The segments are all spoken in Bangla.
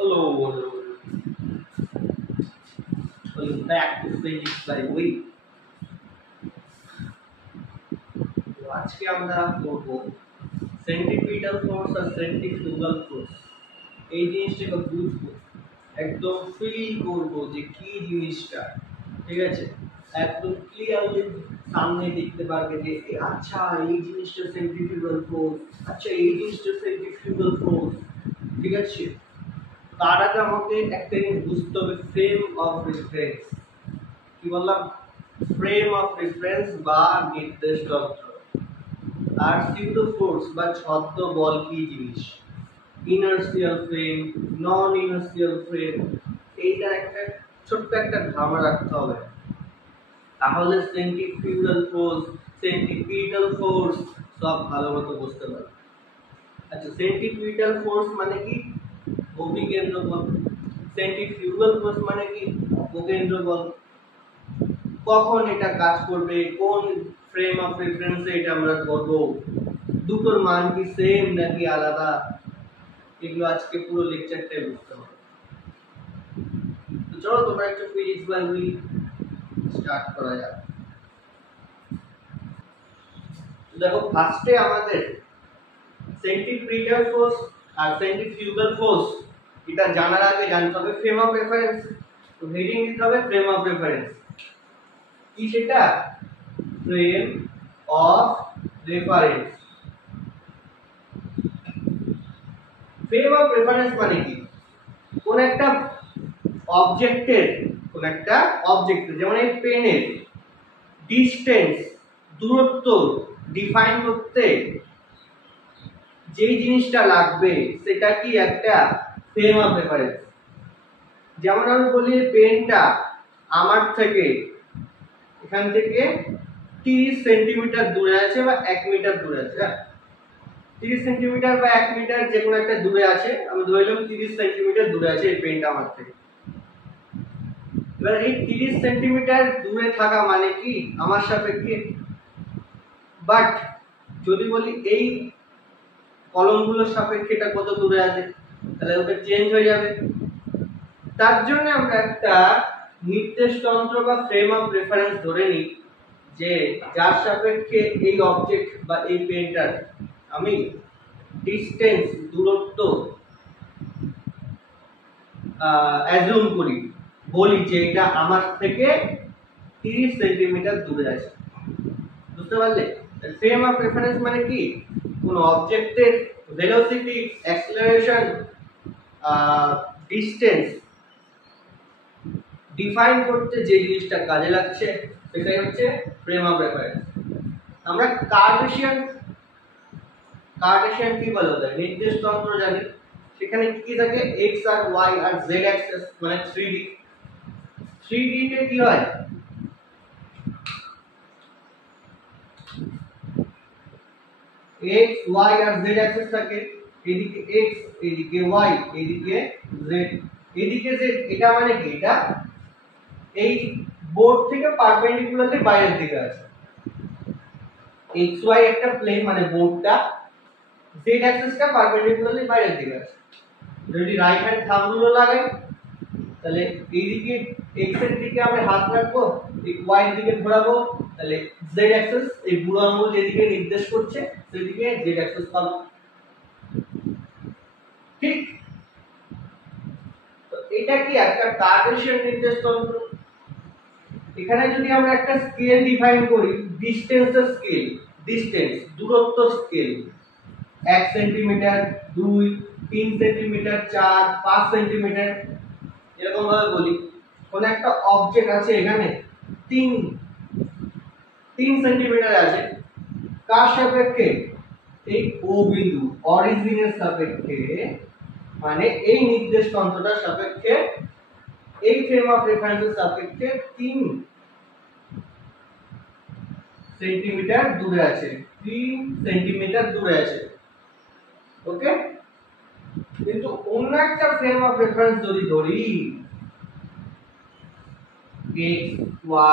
Hello, welcome back to Physics by Week. তো আজকে আমরা করব সেন্ট্রিপিটাল ফোর্স আর সেন্ট্রিফিউগাল ফোর্স। এই জিনিসটাকে বুঝবো, একদম ফিল করব যে কি জিনিসটা, ঠিক আছে? একদম ক্লিয়ারলি সামনে দেখতে পারবে যে আচ্ছা এই জিনিসটা সেন্ট্রিফিউগাল ফোর্স, আচ্ছা এই জিনিসটা সেন্ট্রিফিউগাল ফোর্স, ঠিক আছে? তার আগে আমাকে একটা জিনিস বুঝতে হবে, ফ্রেম অফ রেফারেন্স। কি বললাম? ফ্রেম অফ রেফারেন্স বা নির্দেশ তন্ত্র। আর সিউডো ফোর্স বা ছদ্ম বল কি জিনিস, ইনার্সিয়াল ফ্রেম, নন ইনার্সিয়াল ফ্রেম, এইটা একটা ছোট্ট একটা ধারণা রাখতে হবে। তাহলে সেন্ট্রিফিউগাল ফোর্স, সেন্ট্রিপিটাল ফোর্স সব ভালো মতো বুঝতে পারবে। আচ্ছা, সেন্ট্রিপিটাল ফোর্স মানে কি? অভিকেন্দ্র বল। সেন্ট্রিফিউগাল ফোর্স মানে কি? অপকেন্দ্র বল। কখন এটা কাজ করবে, কোন ফ্রেম অফ রেফারেন্সে এটা আমরা করব, দুটোর মান কি সেম নাকি আলাদা, এগুলো আজকে পুরো লেকচারটাই বুঝতে হবে। তো চলো তোমরা একটু ফিজিক্স বাই উইক স্টার্ট করা যাক। দেখো, ফার্স্টে আমাদের সেন্ট্রিপিটাল ফোর্স আর সেন্ট্রিফিউগাল ফোর্স এটা জানার আগে জানতে হবে ফ্রেম অফ রেফারেন্স। তো হেডিং দিতে হবে ফ্রেম অফ রেফারেন্স। কি সেটা? Frame of reference. Frame of reference মানে কি? কোন একটা অবজেক্টের, যেমন এই পেনের ডিসটেন্স, দূরত্ব ডিফাইন করতে যেই জিনিসটা লাগবে সেটা কি একটা ফ্রেম অফ রেফারেন্স। যেমন আমি বলি পেনটা আমার থেকে, এখান থেকে 30 সেন্টিমিটার দূরে আছে বা 1 মিটার দূরে আছে। 30 সেন্টিমিটার বা 1 মিটার যে কোনো একটা দূরে আছে, আমি ধরলাম 30 সেন্টিমিটার দূরে আছে এই পেনটা আমার থেকে। এবার এই 30 সেন্টিমিটার দূরে থাকা মানে কি আমার সাপেক্ষে, বাট যদি বলি এই কলমগুলোর সাপেক্ষে এটা কত দূরে আছে, তাহলে ওটা চেঞ্জ হয়ে যাবে। তার জন্য আমরা একটা নির্দেশ তন্ত্র বা ফ্রেম অফ রেফারেন্স ধরে নিই, যে যার সাপেক্ষে এই অবজেক্ট বা এই পেনটার আমি ডিসটেন্স, দূরত্ব অ্যাজিউম করি, বলি যে এটা আমার থেকে 30 সেন্টিমিটার দূরে আছে। বুঝতে পারলে? ফ্রেম অফ রেফারেন্স মানে কি? কোন অবজেক্টের ভেলোসিটি, অ্যাক্সিলারেশন, ডিসটেন্স ডিফাইন করতে যে জিনিসটা কাজে লাগছে সেটাই হচ্ছে ফ্রেম অফ রেফারেন্স। আমরা কার্টেশিয়ান কি বলা যায়, নির্দেশ তন্ত্র জানি। সেখানে কি থাকে? x আর y আর z অ্যাক্সিস, মানে 3D। 3D তে কি হয়? x y আর z অ্যাক্সিস থাকে, এদিকে x, এদিকে y, এদিকে z, এদিকে z। এটা মানে কি? এটা এই বোর্ড থেকে পারপেন্ডিকুলারলি বাইরের দিকে আছে। x y একটা প্লেন, মানে বোর্ডটা, z অ্যাক্সিসটা পারপেন্ডিকুলারলি বাইরের দিকে আছে। যদি রাইট হ্যান্ড থাম্ব রুল লাগাই, তাহলে এইদিকে x এর দিকে আমরা হাত রাখবো, y এর দিকে ঘোরাবো, তাহলে z অ্যাক্সিস, এই বুড়ো আঙুল যেদিকে নির্দেশ করছে সেদিকে z অ্যাক্সিস পাবো। ঠিক? তো এটা কি একটা কার্টেশিয়ান নির্দেশ তন্ত্র। এখানে যদি আমরা একটা স্কেল ডিফাইন করি, ডিসটেন্সের স্কেল, ডিসটেন্স দূরত্ব স্কেল, 1 সেন্টিমিটার, 2, 3 সেন্টিমিটার, 4, 5 সেন্টিমিটার, এরকম ভাবে বলি। কোন একটা অবজেক্ট আছে এখানে 3 সেন্টিমিটার আছে, কার সাপেক্ষে? এই ও বিন্দু, অরিজিনের সাপেক্ষে, মানে এই নির্দেশ তন্ত্রটার সাপেক্ষে, এই ফ্রেম অফ রেফারেন্সের সাপেক্ষে 3 সেন্টিমিটার দূরে আছে, 3 সেন্টিমিটার দূরে আছে। ওকে? কিন্তু অন্য একটা ফ্রেম অফ রেফারেন্স যদি ধরি, x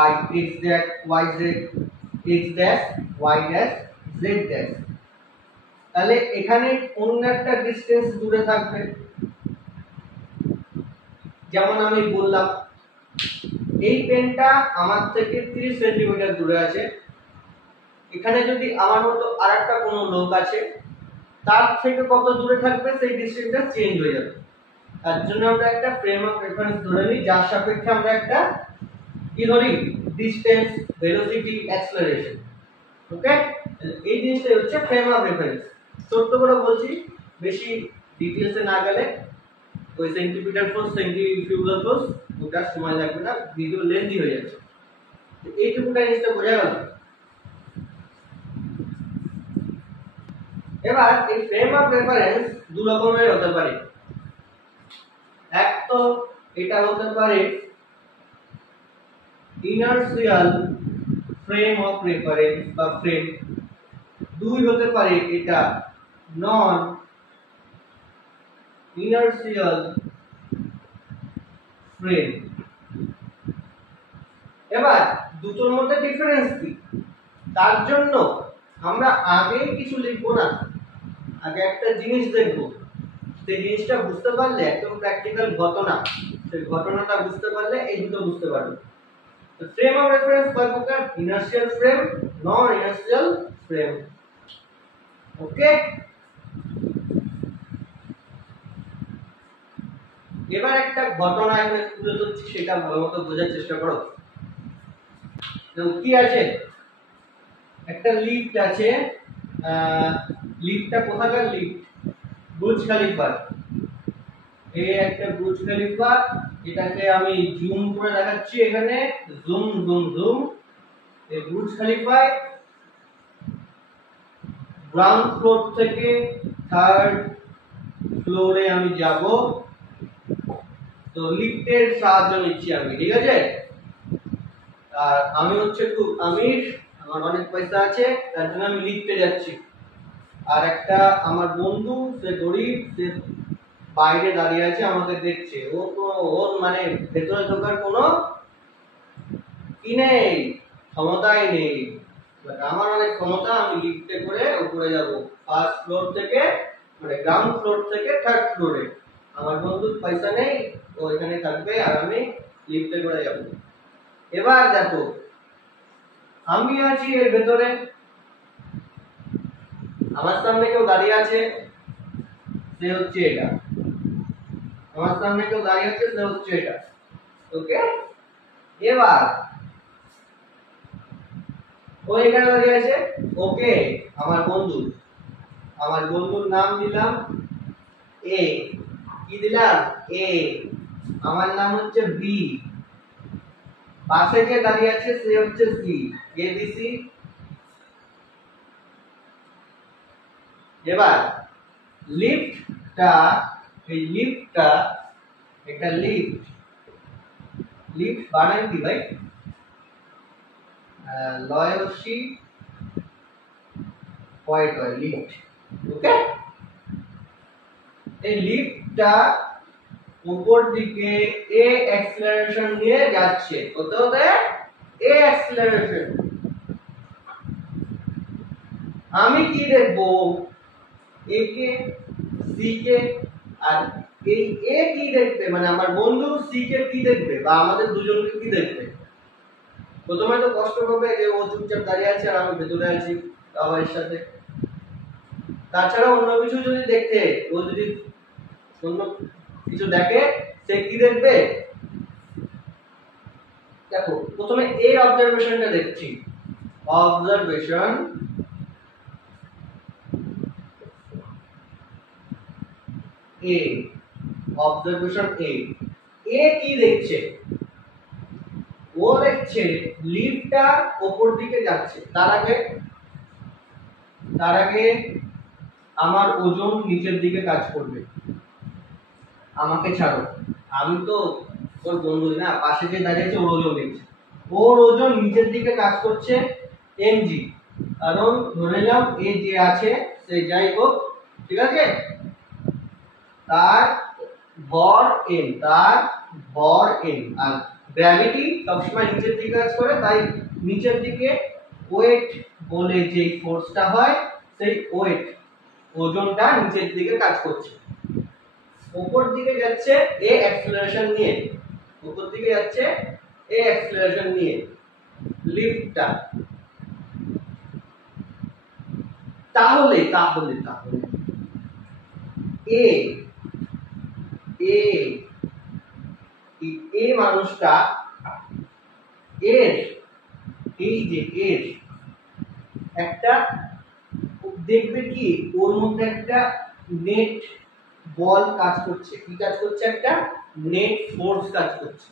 y x dash y z x dash y dash z dash, তাহলে এখানে অন্য একটা ডিসটেন্স দূরে থাকবে, যেমন আমি বললাম এই পেনটা আমার থেকে 30 সেন্টিমিটার দূরে আছে, এখানে যদি আমার মতো আরেকটা কোনো লোক আছে তার থেকে কত দূরে থাকবে সেই ডিসটেন্সটা চেঞ্জ হয়ে যাবে। তার জন্য আমরা একটা ফ্রেম অফ রেফারেন্স ধরে নিই, যার সাপেক্ষে আমরা একটা কি ধরি, ডিসটেন্স, ভেলোসিটি, অ্যাক্সেলারেশন। ওকে, এই জিনিসটাই হচ্ছে ফ্রেম অফ রেফারেন্স। ছোট্ট করে বলছি, বেশি ডিটেইলসে না গেলে ওই সেন্টিমিটার ফোর্স, সেন্ট্রিফিউগাল ফোর্স ওটা সময় লাগবে না, ভিডিও লেন্থি হয়ে যাচ্ছে। এইটুকুটা জিনিসটা বোঝা গেল। এবার এই ফ্রেম অফ রেফারেন্স দু রকমের হতে পারে। এক তো এটা হতে পারে ইনার্শিয়াল ফ্রেম অফ রেফারেন্স বা ফ্রেম, দুই হতে পারে এটা নন ইনার্শিয়াল ফ্রেম। এবার দুটোর মধ্যে ডিফারেন্স কি, তার জন্য আমরা আগে কিছু লিখবো না, আগে একটা জিনিস দেখবো, সেই জিনিসটা বুঝতে পারলে একদম প্র্যাকটিক্যাল ঘটনা, সেই ঘটনাটা বুঝতে পারলে এই দুটো বুঝতে পারবে। তো ফ্রেম অফ রেফারেন্স কয় প্রকার, ইনার্শিয়াল ফ্রেম, নন ইনার্শিয়াল ফ্রেম। ওকে, এবার একটা ঘটনা এখানে তুলে ধরছি, সেটা ভালো মতো বোঝার চেষ্টা করো। কি আছে, একটা লিফট আছে, লিফটটা কোথাকার লিফট, বুর্জ খলিফা। এই একটা বুর্জ খলিফা, এটাকে আমি জুম করে দেখাচ্ছি, এখানে জুম জুম জুম। এই বুর্জ খলিফায় গ্রাউন্ড ফ্লোর থেকে থার্ড ফ্লোরে আমি যাব, তো লিফটের সাহায্য নিচ্ছি আমি, ঠিক আছে। আর আমি হচ্ছে খুব আমির, আমার অনেক পয়সা আছে, তার জন্য আমি লিফটে যাচ্ছি। আর একটা আমার বন্ধু, সে গরিব, সে বাইরে দাঁড়িয়ে আছে, আমাকে দেখছে, ও তো ওর মানে ভেতরে ঢোকার কোনো কি নেই, ক্ষমতাই নেই। আমার অনেক ক্ষমতা, আমি লিফটে করে উপরে যাব, ফার্স্ট ফ্লোর থেকে মানে গ্রাউন্ড ফ্লোর থেকে থার্ড ফ্লোরে। আমার বন্ধুর পয়সা নেই, ও এখানে থাকবে আর আমি লিফটে করে যাব। এবার দেখো, আমি আছি এর ভেতরে, আমার সামনে কেউ দাঁড়িয়ে আছে, সে হচ্ছে এটা, আমার সামনে কেউ দাঁড়িয়ে আছে, সে হচ্ছে এটা। ওকে, এবার ও এখানে দাঁড়িয়ে আছে, ওকে, আমার বন্ধু, আমার বন্ধুর নাম দিলাম এ, কি দিলাম এ, আমার নাম হচ্ছে বি, পাশে যে দাঁড়িয়ে আছে সে হচ্ছে সি, এ বি সি। এবার লিফটটা, এই লিফটটা, এটা লিফট, লিফট বানাই কি ভাই, লয়সি পয়েন্ট হয় লিফট। ওকে, এই লিফটটা উপর দিকে এ অ্যাক্সিলারেশন নিয়ে যাচ্ছে, কত হতে এ অ্যাক্সিলারেশন। আমি কি দেখবো, এ কে, সি কে, আর এই এ কি দেখবে, মানে আমার বন্ধু সি কে কি দেখবে বা আমাদের দুজনকে কি দেখবে। প্রথমে তো কষ্ট হবে যে ও চুপচাপ দাঁড়িয়ে আছে আর আমি ভেতরে আছি সবার সাথে। তাছাড়া অন্য কিছু যদি দেখে, ও যদি অন্য কিছু দেখে, সে কি দেখবে, দেখো প্রথমে এ অবজারভেশনটা দেখছি, অবজারভেশন এ, অবজারভেশন এ, এ কি দেখছে, ও দেখছে লিফটটা উপর দিকে যাচ্ছে। তার আগে আমার ওজন নিচের দিকে কাজ করবে, আমাকে ছাড়ো, আমি তো ওর বন্ধু না, পাশে যে দাঁড়িয়েছে ওর ওজন দেখছে, ওর ওজন নিচের দিকে কাজ করছে এমজি, কারণ ধরে নাও এ যে আছে সে যাই হোক, ঠিক আছে, তার ভর এম, তার ভর এম, আর গ্র্যাভিটি সবসময় নিচের দিকে কাজ করে, তাই নিচের দিকে ওয়েট বলে যে ফোর্সটা হয়, সেই ওয়েট ওজনটা নিচের দিকে কাজ করছে। উপর দিকে যাচ্ছে এ অ্যাক্সেলারেশন নিয়ে, উপর দিকে যাচ্ছে এ অ্যাক্সেলারেশন নিয়ে লিফটটা। তাহলে তাহলে তাহলে এ এ এ মানুষটা এর এই যে এর একটা দেখবে কি ওর মধ্যে একটা নেট বল কাজ করছে, কি কাজ করছে, একটা নেট ফোর্স কাজ করছে।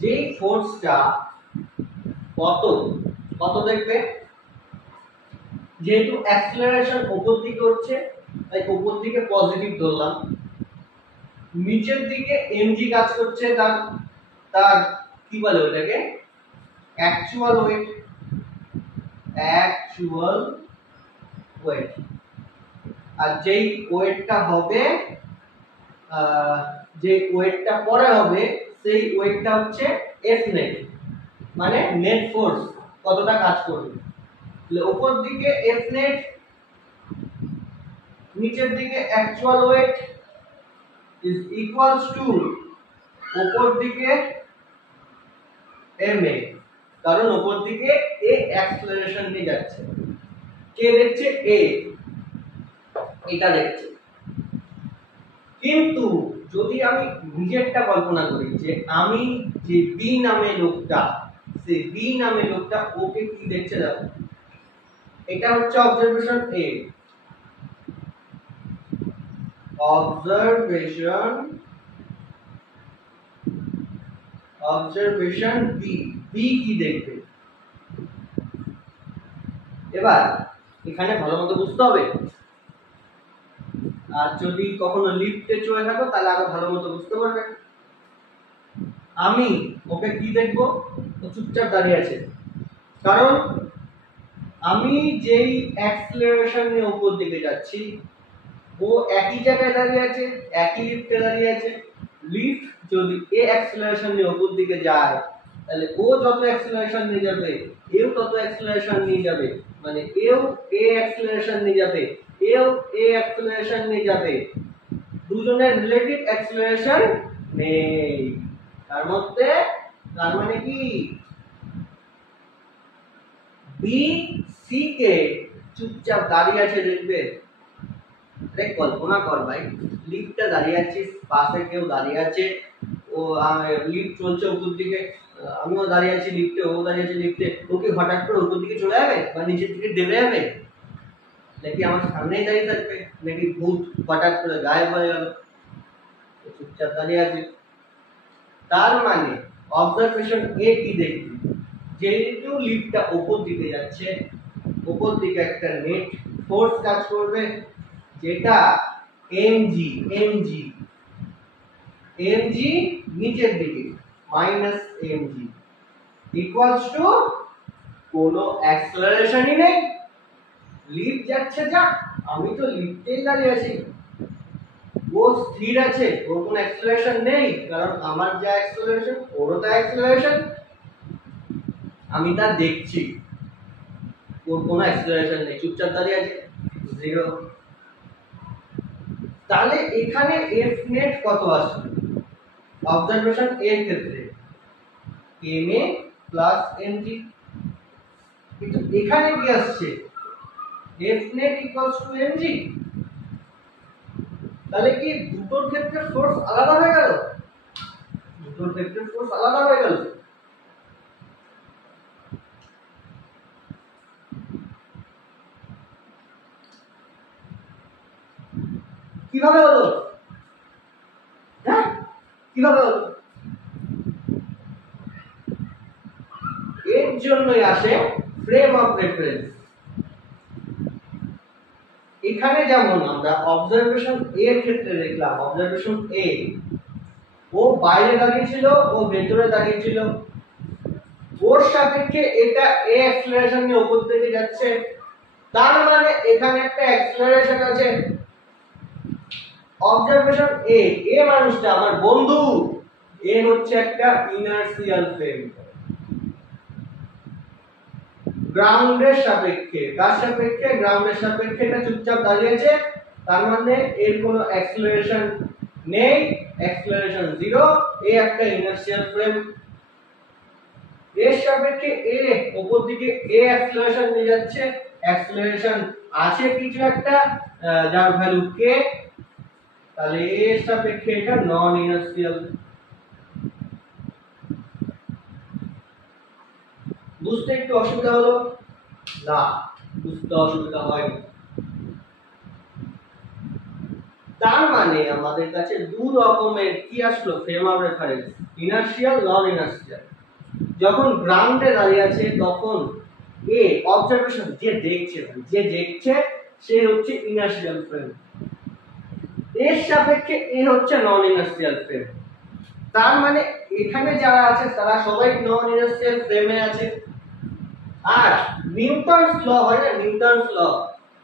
যেই ফোর্সটা কত কত দেখবে, যেহেতু অ্যাক্সেলারেশন উপর দিকে হচ্ছে তাই উপর দিকে পজিটিভ ধরলাম, নিচের দিকে এমজি কাজ করছে, তার তার কি বলে ওটাকে, অ্যাকচুয়াল ওয়েট, অ্যাকচুয়াল ওয়েট। আর যেই ওয়েটটা হবে, যে ওয়েটটা পরে হবে সেই ওয়েটটা হচ্ছে এফ নেট, মানে নেট ফোর্স কতটা কাজ করবে। তাহলে উপর দিকে এফ নেট, নিচের দিকে actual weight is equals to উপর দিকে এম এ, কারণ উপর দিকে এ অ্যাক্সেলারেশন নিয়ে যাচ্ছে। কে দেখছে, এ এটা দেখছে। কিন্তু যদি আমি নিজেরটা কল্পনা করি যে আমি যে বি নামে লোকটা, সেই বি নামে লোকটা ওকে কি দেখছে, দেখো এটা হচ্ছে অবজারভেশন এ, অবজারভেশন অবজারভেশন বি, বি কি দেখবে। এবার এখানে ভালো মতো বুঝতে হবে, আর যদি কখনো লিফটে চলে থাকো তাহলে আরো ভালো মতো বুঝতে পারবে। আমি ওকে কি দেখবো, ও চুপচাপ দাঁড়িয়ে আছে, কারণ আমি যেই অ্যাক্সেলারেশন নিয়ে উপর দিকে যাচ্ছি ও একই জায়গায় দাঁড়িয়ে আছে, একই লিফটে দাঁড়িয়ে আছে। লিফট যদি এ অ্যাক্সেলারেশন নিয়ে উপর দিকে যায় তাহলে ও যত অ্যাক্সেলারেশন নিয়ে যাবে এও তত অ্যাক্সেলারেশন নিয়ে যাবে, মানে এও এ অ্যাক্সেলারেশন নিয়ে যাবে, এও এ অ্যাক্সেলারেশন নিয়ে যাবে। দুজনের রিলেটিভ অ্যাক্সেলারেশন নেই তার মধ্যে। তার মানে কি বি সি কে চুপচাপ দাঁড়িয়ে আছে দেখবে। আরে কল্পনা কর ভাই, লিফটটা দাঁড়িয়ে আছিস, পাশে কেউ দাঁড়িয়ে আছে, ও লিফট চলছে উপর দিকে, আমিও দাঁড়িয়ে আছি লিফটে, ও দাঁড়িয়ে আছে লিফটে, ও কি হঠাৎ করে উপর দিকে চলে যাবে বা নিচের দিকে দেবে যাবে, নাকি আমার সামনেই দাঁড়িয়ে থাকবে, নাকি ভূত হঠাৎ করে গায়েব হয়ে গেল, চুপচাপ দাঁড়িয়ে আছে। তার মানে অবজারভেশন এ কি দেখবি, যেহেতু লিফটটা উপর দিকে যাচ্ছে, উপর দিকে একটা নেট ফোর্স কাজ করবে যেটা এমজি, এমজি এমজি নিচের দিকে মাইনাস এমজি ইকুয়ালস টু কোনো অ্যাক্সেলারেশনই নেই, লিফট যাচ্ছে যা, আমি তো লিফটেই দাঁড়িয়ে আছি, ও স্থির আছে, ওর কোনো অ্যাক্সেলারেশন নেই, কারণ আমার যা অ্যাক্সেলারেশন ওরও তা অ্যাক্সেলারেশন, আমি তা দেখছি, ওর কোনো অ্যাক্সেলারেশন নেই, চুপচাপ দাঁড়িয়ে আছে, জিরো। তাহলে এখানে এফ নেট কত আসবে অবজারভেশন এর ক্ষেত্রে, এম এ প্লাস এমজি। কিন্তু এখানে কি আসছে, F net equals two MG. তাহলে কি দুটোর ক্ষেত্রে ফোর্স আলাদা হয়ে গেল, দুটোর ক্ষেত্রে ফোর্স আলাদা হয়ে গেল। কিভাবে হলো, হ্যাঁ কিভাবে হলো, এর জন্যই আসে ফ্রেম অফ রেফারেন্স। এখানে যেমন আমরা অবজারভেশন এর ক্ষেত্রে দেখলাম, অবজারভেশন এ ও বাইরে দাঁড়িয়ে ছিল, ও ভেতরে দাঁড়িয়ে ছিল, ওর সাপেক্ষে এটা এ অ্যাক্সেলারেশন নিয়ে উপর দিকে যাচ্ছে, তার মানে এখানে একটা অ্যাক্সেলারেশন আছে। অবজারভেশন এ, এ মানুষটা আমার বন্ধু, এ হচ্ছে একটা ইনার্শিয়াল ফ্রেম, গ্রাউন্ডের সাপেক্ষে, কার সাপেক্ষে, গ্রাউন্ডের সাপেক্ষে এটা চুপচাপ দাঁড়িয়ে আছে, তার মানে এর কোনো অ্যাক্সিলারেশন নেই, অ্যাক্সিলারেশন জিরো। এই একটা ইনার্শিয়াল ফ্রেম, এর সাপেক্ষে এ উপর দিকে এ অ্যাক্সিলারেশন নিয়ে যাচ্ছে, অ্যাক্সিলারেশন আছে কিছু একটা যার ভ্যালু কে, তাহলে এর সাপেক্ষে এটা নন ইনার্শিয়াল। বুঝতে একটু অসুবিধা হলো? না, বুঝতে অসুবিধা হয়নি। তার মানে আমাদের কাছে দু রকমের কি আসলো frame of reference, inertial, non inertial. যখন গ্রাউন্ডে দাঁড়িয়ে আছে তখন এ অবজারভেশন যে দেখছে সে হচ্ছে ইনার্শিয়াল ফ্রেম, এর সাপেক্ষে এ হচ্ছে নন ইনার্শিয়াল ফ্রেম। তার মানে এখানে যারা আছে তারা সবাই নন ইনার্শিয়াল ফ্রেমে আছে। আর নিউটনস ল হয় না,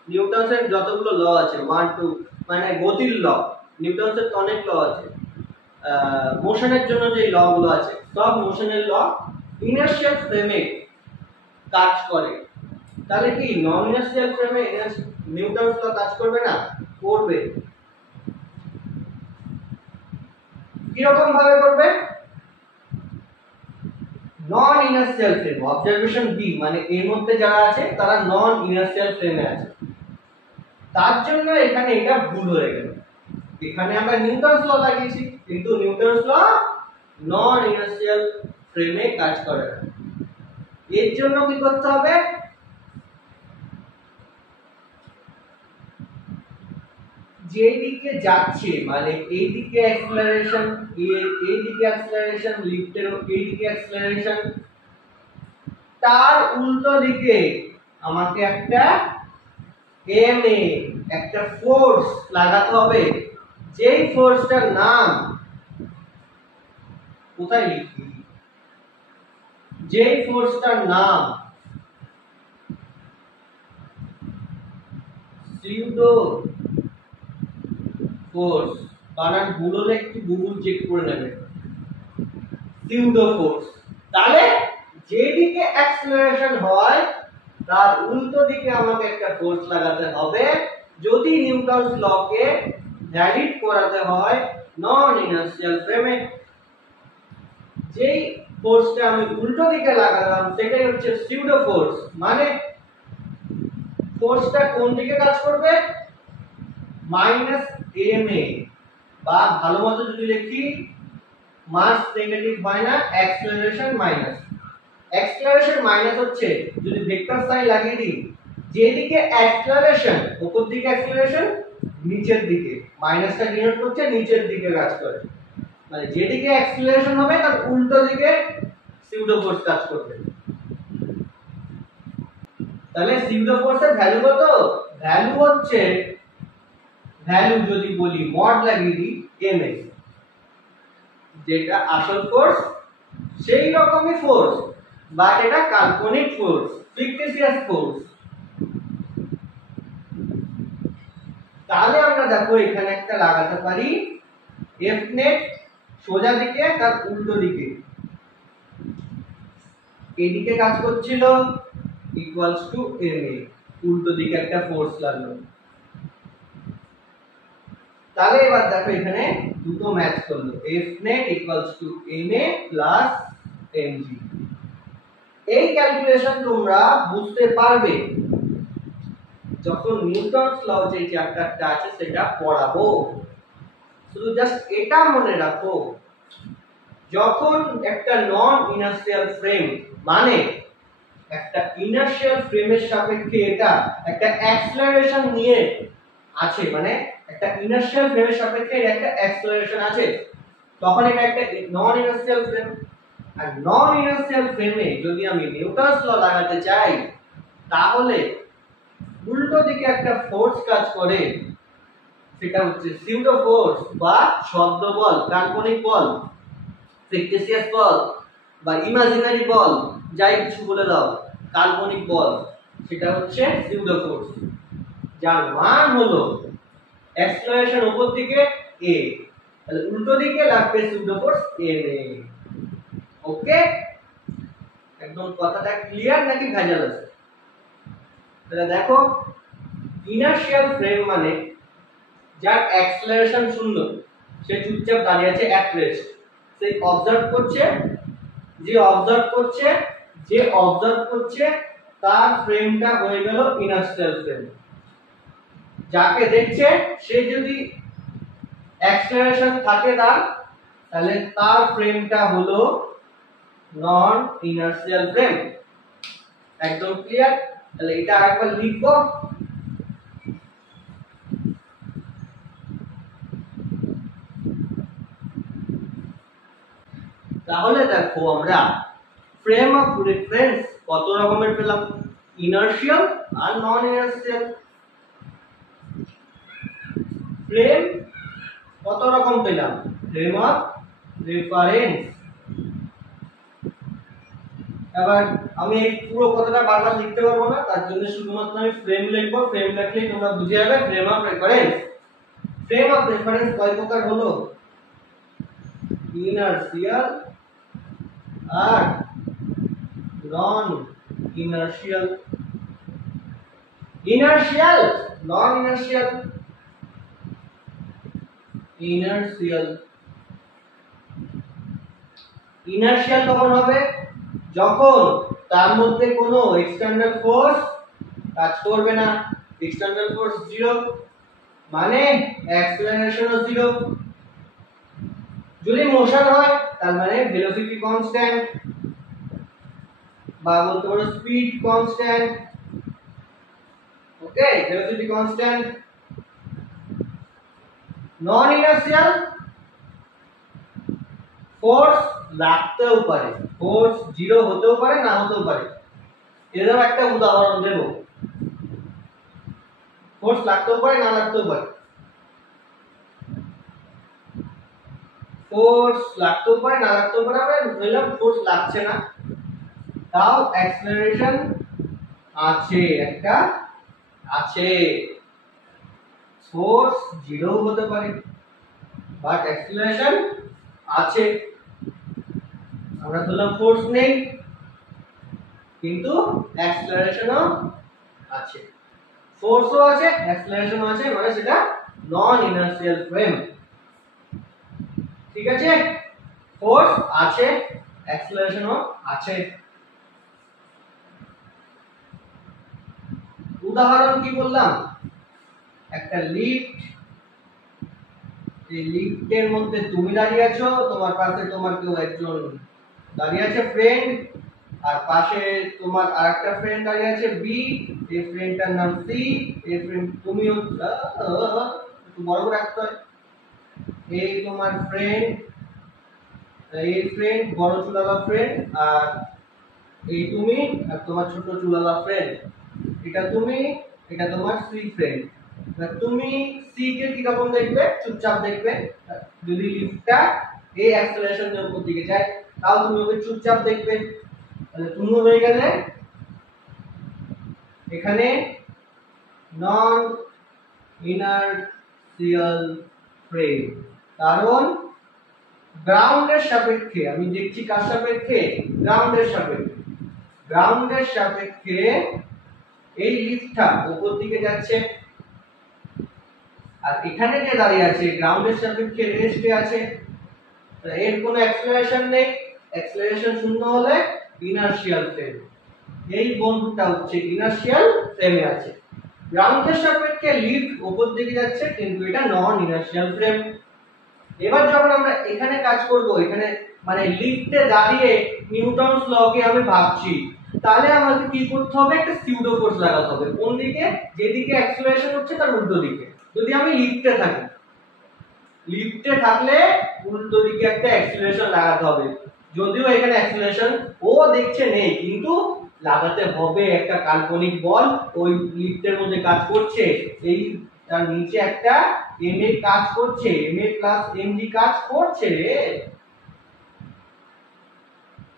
নিউটনসের যতগুলো ল আছে 1 2 মানে গতির ল, নিউটনসের অনেক ল আছে, মোশনের জন্য যে ল গুলো আছে সব মোশনের ল ইনার্শিয়াল ফ্রেমে কাজ করে। তাহলে কি নন ইনার্শিয়াল ফ্রেমে নিউটনস ল কাজ করবে না? করবে। কিরকম ভাবে করবে? নন ইনার্শিয়াল ফ্রেম, অবজারভেশন বি মানে এর মধ্যে যারা আছে তারা নন ইনার্শিয়াল ফ্রেমে আছে, তার জন্য এখানে এটা ভুল হয়ে গেল। এখানে আমরা নিউটনস ল লাগিয়েছি কিন্তু নিউটনস ল নন ইনার্শিয়াল ফ্রেমে কাজ করে না। এর জন্য কি করতে হবে? যেদিকে যাচ্ছে মানে এই দিকে অ্যাক্সিলারেশন, এই দিকে অ্যাক্সিলারেশন, লিফটের এই দিকে অ্যাক্সিলারেশন, তার উল্টো দিকে আমাকে একটা এম এ একটা ফোর্স লাগাতে হবে, যেই ফোর্সটার নাম কোথায় লিখি, যেই ফোর্সটার নাম সিউডো ফোর্স, বানান ভুল হলে একটু গুগল চেক করে নেবে, সিউডো ফোর্স। তাহলে যেদিকে অ্যাক্সিলারেশন হয় তার উল্টো দিকে আমাকে একটা ফোর্স লাগাতে হবে যদি নিউটনস লকে ভ্যালিড করাতে হয় নন ইনার্শিয়াল ফ্রেমে। যেই ফোর্সটা আমি উল্টো দিকে লাগালাম সেটাই হচ্ছে সিউডো ফোর্স, মানে ফোর্সটা কোন দিকে কাজ করবে? মাইনাস এম এ, বা ভালো মতো যদি লিখি মাস নেগেটিভ হয় না, অ্যাক্সিলারেশন মাইনাস। অ্যাক্সিলারেশন মাইনাস হচ্ছে যদি ভেক্টর সাইন লাগিয়ে দিই, যেদিকে অ্যাক্সিলারেশন উপর দিকে অ্যাক্সিলারেশন, নিচের দিকে মাইনাসটা ডিনোট করছে নিচের দিকে কাজ করে, মানে যেদিকে অ্যাক্সিলারেশন হবে তার উল্টো দিকে সিউডো ফোর্স কাজ করবে। তাহলে সিউডো ফোর্সের ভ্যালু কত? ভ্যালু হচ্ছে, ভ্যালু যদি বলি মড লাগিয়ে দিই এমএস, যেটা আসল ফোর্স সেই রকমই ফোর্স বাট এটা কাল্পনিক ফোর্স, ফিকটিশিয়াস ফোর্স। তাহলে আমরা দেখো এখানে একটা লাগাতে পারি এফ নেট সোজা দিকে তার উল্টো দিকে, এদিকে কাজ করছিল ইকুয়ালস টু এম এ, উল্টো দিকে একটা ফোর্স লাগলো। তাহলে এবার দেখো এখানে দুটো ম্যাচ করলো, F net equals to M A plus M G. এই ক্যালকুলেশন তোমরা বুঝতে পারবে যখন নিউটনস ল যে চ্যাপ্টারটা আছে সেটা পড়াবো। শুধু জাস্ট এটা মনে রাখো, যখন একটা নন ইনার্শিয়াল ফ্রেম মানে একটা ইনার্শিয়াল ফ্রেমের সাপেক্ষে এটা একটা অ্যাক্সিলারেশন নিয়ে আছে, মানে একটা ইনার্শিয়াল ফ্রেমের সাপেক্ষে একটা অ্যাক্সিলারেশন আছে, তখন এটা একটা নন ইনার্শিয়াল ফ্রেম। আর নন ইনার্শিয়াল ফ্রেমে যদি আমি নিউটনস ল লাগাতে চাই তাহলে উল্টো দিকে একটা ফোর্স কাজ করে, সেটা হচ্ছে সিউডো ফোর্স বা শব্দ বল, কাল্পনিক বল, ফিকটিশিয়াস বল বা ইমাজিনারি বল, যাই কিছু বলে দাও, কাল্পনিক বল, সেটা হচ্ছে সিউডো ফোর্স, যার মান হলো অ্যাক্সিলারেশন উপর দিকে a, তাহলে উল্টো দিকে লাগবে সিউডো ফোর্স এম এ। ওকে, একদম কথাটা ক্লিয়ার নাকি ভেজাল আছে? তাহলে দেখো ইনার্শিয়াল ফ্রেম মানে যার অ্যাক্সেলারেশন শূন্য, সে চুপচাপ দাঁড়িয়ে আছে অ্যাট রেস্ট। সে অবজার্ভ করছে, যে অবজার্ভ করছে তার ফ্রেমটা হয়ে গেল ইনার্শিয়াল ফ্রেম। যাকে দেখছে সে যদি অ্যাক্সেলারেশন থাকে তাহলে তার ফ্রেমটা হলো নন ইনার্শিয়াল ফ্রেম। একদম ক্লিয়ার? তাহলে এটা আরেকবার লিখব। তাহলে দেখো আমরা ফ্রেম অফ রেফারেন্স কত রকমের পেলাম, ইনার্শিয়াল আর নন ইনার্শিয়াল। ফ্রেম কত রকম পেলাম, ফ্রেম অফ রেফারেন্স। এবার আমি এই পুরো কথাটা বারবার লিখতে পারবো না, তার জন্য শুধুমাত্র আমি ফ্রেম লিখবো। ফ্রেম লিখলেই তোমরা বুঝে যাবে frame of reference. Frame of reference কয় প্রকার হলো, ইনার্শিয়াল আর নন ইনার্শিয়াল। ইনার্শিয়াল, নন ইনার্শিয়াল। ইনার্শিয়াল কখন হবে, যখন তার মধ্যে কোনো এক্সটার্নাল ফোর্স কাজ করবে না। এক্সটার্নাল ফোর্স জিরো মানে অ্যাক্সেলারেশনও জিরো। যদি মোশন হয় তার মানে ভেলোসিটি কনস্ট্যান্ট বা বলতে পারো স্পিড কনস্ট্যান্ট। ওকে, ভেলোসিটি কনস্ট্যান্ট। নন ইনার্শিয়াল, ফোর্স লাগতেও পারে, ফোর্স জিরো হতেও পারে না হতেও পারে। এরকম একটা উদাহরণ দেব, ফোর্স লাগতেও পারে না লাগতেও পারে। ফোর্স লাগতেও পারে না লাগতেও পারে, আমরা ধরলাম ফোর্স লাগছে না, তাও অ্যাক্সেলারেশন আছে, একটা আছে। ফোর্স জিরো হতে পারে বাট অ্যাক্সেলারেশন আছে। আমরা ধরলাম ফোর্স নেই কিন্তু অ্যাক্সেলারেশনও আছে। ফোর্সও আছে অ্যাক্সেলারেশনও আছে, মানে সেটা নন ইনার্শিয়াল ফ্রেম। ঠিক আছে, ফোর্স আছে অ্যাক্সেলারেশনও আছে। উদাহরণ কি বললাম, একটা লিফট, এই লিফটের মধ্যে তুমি দাঁড়িয়ে আছো, তোমার পাশে তোমার কেউ একজন দাঁড়িয়ে আছে ফ্রেন্ড, আর পাশে তোমার আরেকটা ফ্রেন্ড দাঁড়িয়ে আছে বি, এই ফ্রেন্ডটার নাম সি, এই ফ্রেন্ড তুমিও একটু বড় করে রাখতে হয়। এই তোমার ফ্রেন্ড, এই ফ্রেন্ড বড় চুলালা ফ্রেন্ড, আর এই তুমি আর তোমার ছোট চুলালা ফ্রেন্ড। এটা তুমি, এটা তোমার সি ফ্রেন্ড। তুমি সি কে কি রকম দেখবে, চুপচাপ দেখবে। যদি লিফটটা এই অ্যাক্সেলারেশনের উপর দিকে যায় তাও তুমি ওকে চুপচাপ দেখবে। তাহলে তুমি হয়ে গেলে এখানে নন ইনার্শিয়াল ফ্রেম, কারণ গ্রাউন্ডের সাপেক্ষে আমি দেখছি, কার সাপেক্ষে, গ্রাউন্ডের সাপেক্ষে। গ্রাউন্ডের সাপেক্ষে এই লিফটটা উপর দিকে যাচ্ছে, আর এখানে যে দাঁড়িয়ে আছে গ্রাউন্ডের সাপেক্ষে রেস্টে আছে, এর কোনো অ্যাক্সেলারেশন নেই। অ্যাক্সেলারেশন শূন্য হলে ইনার্শিয়াল ফ্রেম। এই বন্ধুটা হচ্ছে ইনার্শিয়াল ফ্রেমে আছে। গ্রাউন্ডের সাপেক্ষে লিফট উপর দিকে যাচ্ছে কিন্তু এটা নন ইনার্শিয়াল ফ্রেম। এবার যখন আমরা এখানে কাজ করব, এখানে মানে লিফটে দাঁড়িয়ে নিউটনস ল কে আমি ভাবছি, তাহলে আমাকে কি করতে হবে, একটা সিউডো ফোর্স লাগাতে হবে। কোন দিকে, যেদিকে অ্যাক্সেলারেশন হচ্ছে তার উল্টো দিকে। যদি আমি লিফটে থাকি, লিফটে থাকলে উল্টো দিকে একটা অ্যাক্সেলারেশন লাগাতে হবে। যদিও এখানে অ্যাক্সেলারেশন ও দেখছে নেই, কিন্তু লাগাতে হবে। একটা কাল্পনিক বল ওই লিফটের মধ্যে কাজ করছে, এই তার নিচে একটা এম এ কাজ করছে, M A plus M D কাজ করছে রে।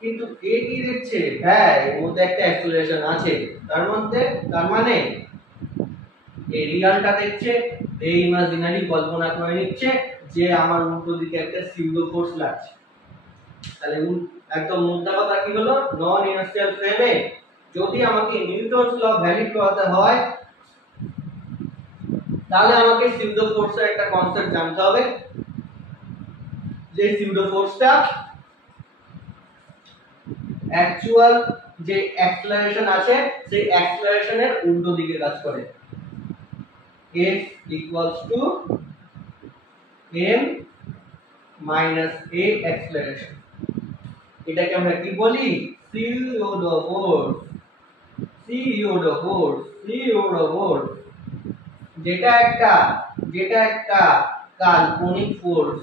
কিন্তু এ কি দেখছে, হ্যাঁ এর মধ্যে একটা অ্যাক্সেলারেশন আছে, তার মানে এই রিয়ালটা দেখছে, এই ইমাজিনারি কল্পনা করে নিচ্ছে যে আমার উল্টো দিকে একটা সিউডো ফোর্স লাগছে। তাহলে একদম মোদ্দা কথা কি হলো, নন ইনার্শিয়াল ফ্রেমে যদি আমাকে নিউটনস ল ভ্যালিড করাতে হয় তাহলে আমাকে সিউডো ফোর্সের একটা কনসেপ্ট জানতে হবে, যে সিউডো ফোর্সটা অ্যাকচুয়াল যে অ্যাক্সেলারেশন আছে সেই অ্যাক্সেলারেশনের উল্টো দিকে কাজ করে। F equals to m minus a acceleration, এটাকে আমরা কি বলি? pseudo force, pseudo force, pseudo force, যেটা একটা কাল্পনিক ফোর্স।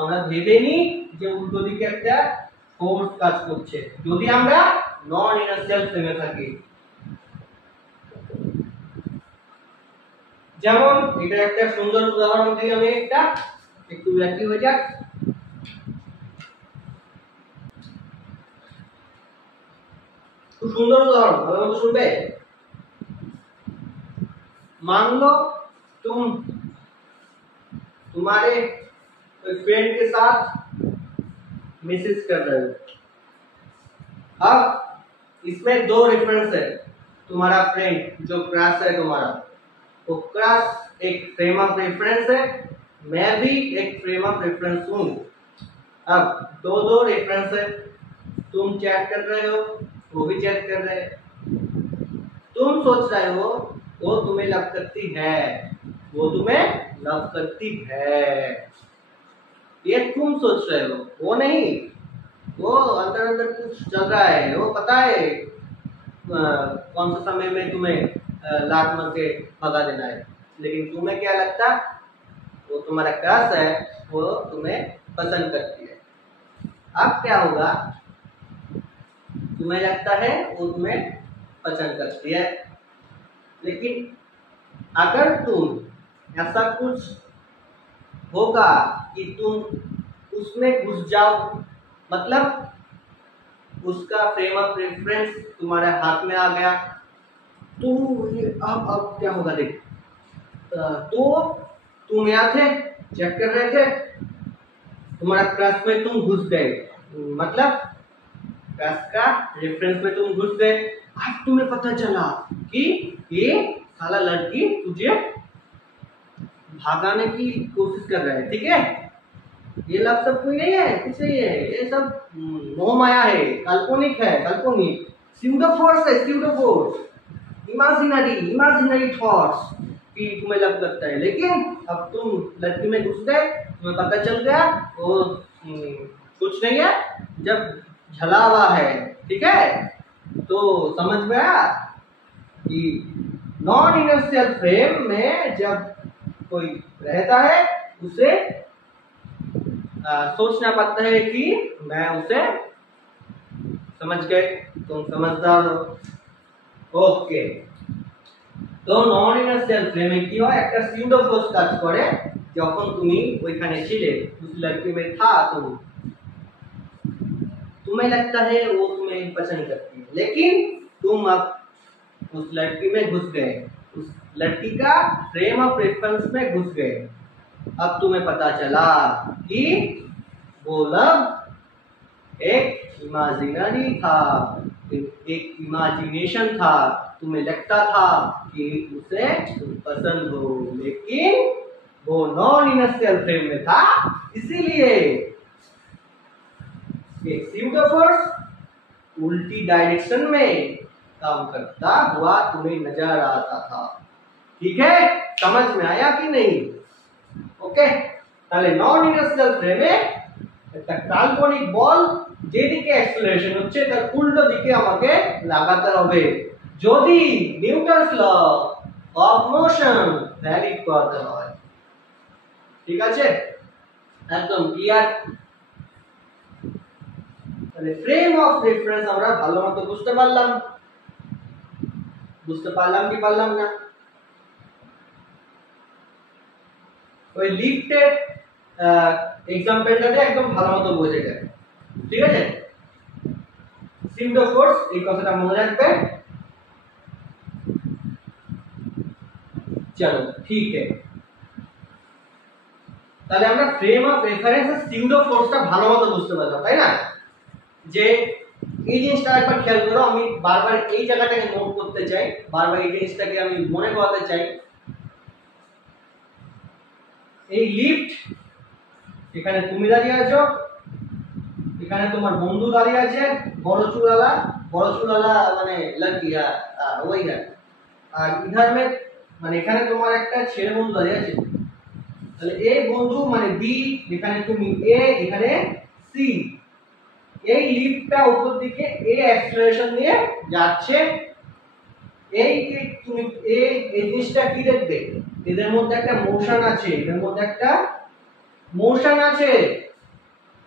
আমরা ভেবে নিই যে উল্টো দিকে একটা ফোর্স কাজ করছে যদি আমরা নন ইনার্শিয়াল ফ্রেমে থাকি। যেমন এটা একটা সুন্দর উদাহরণ দিই আমি, একটু ব্যাখ্যা হয়ে যাক। খুব সুন্দর उदाहरण, ভালো মতো শুনবে। मान लो तुम तुम्हारे फ्रेंड के साथ मैसेज कर रहे हो। अब इसमें दो रेफरेंस है, तुम्हारा फ्रेंड जो क्रश है तुम्हारा, तो क्रश एक फ्रेम ऑफ रेफरेंस है, मैं भी एक फ्रेम ऑफ रेफरेंस हूँ। अब दो रेफरेंस है, तुम चैट कर रहे हो, वो भी चैट कर रहे हैं। तुम सोच रहे हो वो तुम्हें लव करती है, वो तुम्हें लव करती है, ये तुम सोच रहे हो, वो नहीं। वो अंदर अंदर कुछ चल रहा है, वो पता है कौन सा समय में तुम्हें लात मार के भगा देना है, लेकिन तुम्हें क्या लगता, वो तुम्हारा क्रश है, वो तुम्हें पसंद करती है। अब क्या होगा, तुम्हें लगता है वो तुम्हें पसंद करती है, लेकिन अगर तुम ऐसा कुछ होगा कि तुम उसमें घुस जाओ, मतलब उसका फ्रेम ऑफ रेफरेंस तुम्हारे हाथ में आ गया, तो अब क्या होगा देख। तो तुम यहाँ थे, चेक कर रहे थे, तुम्हारा क्रश में तुम घुस गए, मतलब क्रश का रेफरेंस में तुम घुस गए। अब तुम्हें पता चला कि ये साला लड़की तुझे भागाने की कोशिश कर रहा है, ठीक है। ये लव सब कोई नहीं है, कुछ नहीं है, ये सब मोह माया है, काल्पनिक है, काल्पनिक स्यूडो फोर्स है, स्यूडो फोर्स, इमेजिनरी थॉट्स कि तुम्हें लव करता है। लेकिन अब तुम लड़की में घुस गए, तुम्हें पता चल गया वो कुछ नहीं है, जब झला हुआ है, ठीक है। तो समझ में आया कि नॉन इनर्शियल फ्रेम में जब कोई रहता है उसे सोचना पड़ता है कि मैं उसे, समझ गए, तुम समझदार हो, ओके। তো নন ইনার্শিয়াল ফ্রেমে কি হয়, একটা সিউডো ফোর্স কাজ করে যখন তুমি ওইখানে ছিলে, उस लड़की में था, तो तुम्हें लगता है वो तुम्हें पसंद करती है, लेकिन तुम अब उस लड़की में घुस गए, उस लड़की का फ्रेम ऑफ रेफरेंस में घुस गए। अब तुम्हें पता चला कि वो लव एक इमेजिनरी था, एक इमेजिनेशन था, तुम्हें लगता था कि उसे तुम पसंद हो, लेकिन वो नॉन इनर्शियल फ्रेम में था, इसीलिए एक स्यूडो फोर्स उल्टी डायरेक्शन में काम करता हुआ तुम्हें नजर आता था। ठीक है, समझ में आया कि नहीं? ओके, তাহলে নন ইনার্শিয়াল ফ্রেমে একটা কাল্পনিক বল যেদিকে অ্যাক্সেলারেশন হচ্ছে তার উল্টো দিকে আমাকে লাগাতে হবে যদি Newton's law of motion valid করতে হয়। ঠিক আছে, একদম ক্লিয়ার। তাহলে ফ্রেম অফ রেফারেন্স আমরা ভালোমতো বুঝতে পারলাম কি পারলাম না? ওই লিফটের এক্সাম্পলটাতে একদম ভালোমতো বোঝা যায়। ঠিক আছে, সিউডো ফোর্স, এই কথাটা মনে রাখবে। চলো ঠিক আছে, তাহলে আমরা ফ্রেম অফ রেফারেন্স এর সিউডো ফোর্সটা ভালোমতো বুঝতে পারলাম, তাই না? যে এই জিনিসটা একবার খেয়াল করো, আমি বারবার এই জায়গাটাকে নোট করতে চাই, বারবার এই জিনিসটাকে আমি মনে করাতে চাই। এই লিফট, এখানে তুমি দাঁড়িয়ে আছো, এখানে তোমার বন্ধু দাঁড়িয়ে আছে বড় চুলালা, মানে লড়কি, ওই है। আর इधर में মানে এখানে তোমার একটা ছেলে বন্ধু দাঁড়িয়ে আছে, তাহলে এ বন্ধু মানে বি, এখানে তুমি এ, এখানে সি। এই লিফটটা উপর দিকে এ অ্যাক্সেলারেশন নিয়ে যাচ্ছে। এই যে তুমি এই জিনিসটা কি দেখবে, এদের মধ্যে একটা মোশন আছে, এদের মধ্যে একটা মোশন আছে।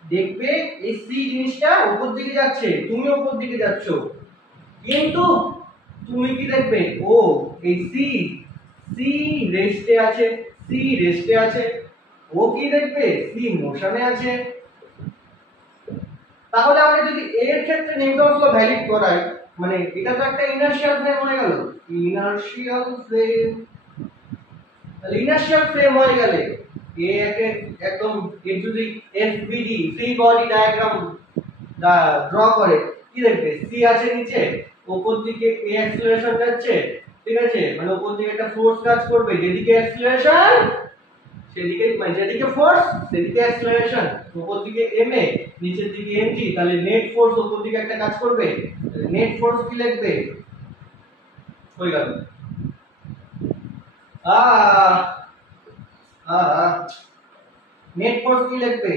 দেখবে এই সি জিনিসটা উপর দিকে যাচ্ছে, তুমি উপর দিকে যাচ্ছ, কিন্তু তুমি কি দেখবে, ও এই সি, সি রেস্টে আছে, সি রেস্টে আছে, ও কি দেখবে, সি মোশনে আছে। তাহলে আমরা যদি এর ক্ষেত্রে নিউটনস ল ভ্যালিড করাই, মানে এটা তো একটা ইনার্শিয়াল ফ্রেম হয়ে গেল, ইনার্শিয়াল ফ্রেম। তাহলে ইনার্শিয়াল ফ্রেম হয়ে গেলে এ একদম এর যদি এফবিডি ফ্রি বডি ডায়াগ্রাম ড্র করে, কি দেখবে, সি আছে নিচে, উপর দিকে এ অ্যাক্সেলারেশন যাচ্ছে, ঠিক আছে, মানে উপর দিকে একটা ফোর্স কাজ করবে, যেদিকে অ্যাক্সেলারেশন সেদিকে, মানে যেদিকে ফোর্স সেদিকে অ্যাক্সেলারেশন, উপর দিকে এম এ, নিচের দিকে এম জি, তাহলে নেট ফোর্স উপর দিকে একটা কাজ করবে, নেট ফোর্স কি লিখবে, হয়ে গেল নেট ফোর্স কি লিখবে,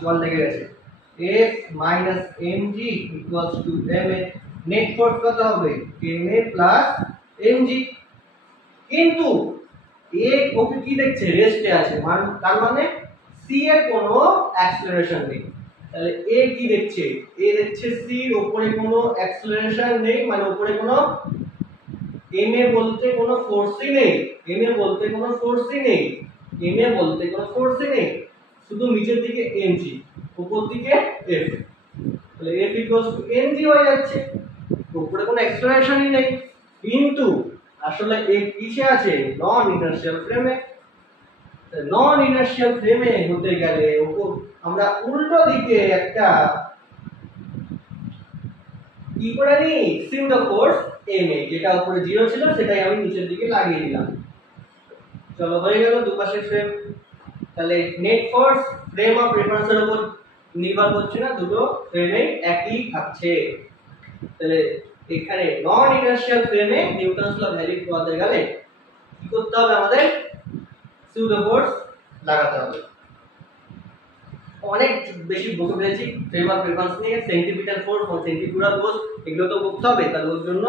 জল লেগে গেছে, F minus mg equals to ma। Net force কত হবে, ma plus mg। কিন্তু এ ওকে কি দেখছে, রেস্টে আছে, তার মানে সি এর কোনো অ্যাক্সেলারেশন নেই। তাহলে এ কি দেখছে, এ দেখছে সি এর উপরে কোনো অ্যাক্সেলারেশন নেই, মানে উপরে কোনো এম এ বলতে কোনো ফোর্সই নেই, এম এ বলতে কোনো ফোর্সই নেই, এম এ বলতে কোনো ফোর্সই নেই, শুধু নিচের দিকে এমজি, উপর দিকে এফ। তাহলে এফ ইকুয়ালস টু এমজি হয়ে যাচ্ছে, উপরে কোনো অ্যাক্সেলারেশনই নেই। কিন্তু আসলে এ কিসে আছে, নন ইনার্শিয়াল ফ্রেমে। নন ইনার্শিয়াল ফ্রেমে হতে গেলে আমরা উল্টো দিকে একটা কি করে নি, সিউডো ফোর্স এম এ, যেটা উপরে 0 ছিল সেটাই আমি নিচের দিকে লাগিয়ে দিলাম। চলো হয়ে গেল দুপাশে ফ্রেম। তাহলে নেট ফোর্স ফ্রেম অফ রেফারেন্সের উপর নির্ভর করছে না, দুটো ফ্রেমে একই থাকছে। তাহলে এখানে নন ইনার্শিয়াল ফ্রেমে নিউটনস ল ভ্যালিড করতে গেলে কি করতে হবে, আমাদের সিউডো ফোর্স লাগাতে হবে। অনেক বেশি বকে ফেলেছি ফ্রেম অফ রেফারেন্স নিয়ে, সেন্টিপিটাল ফোর্স ও সেন্টিফিউগাল ফোর্স এগুলো তো বুঝতে হবে, তাহলে ওর জন্য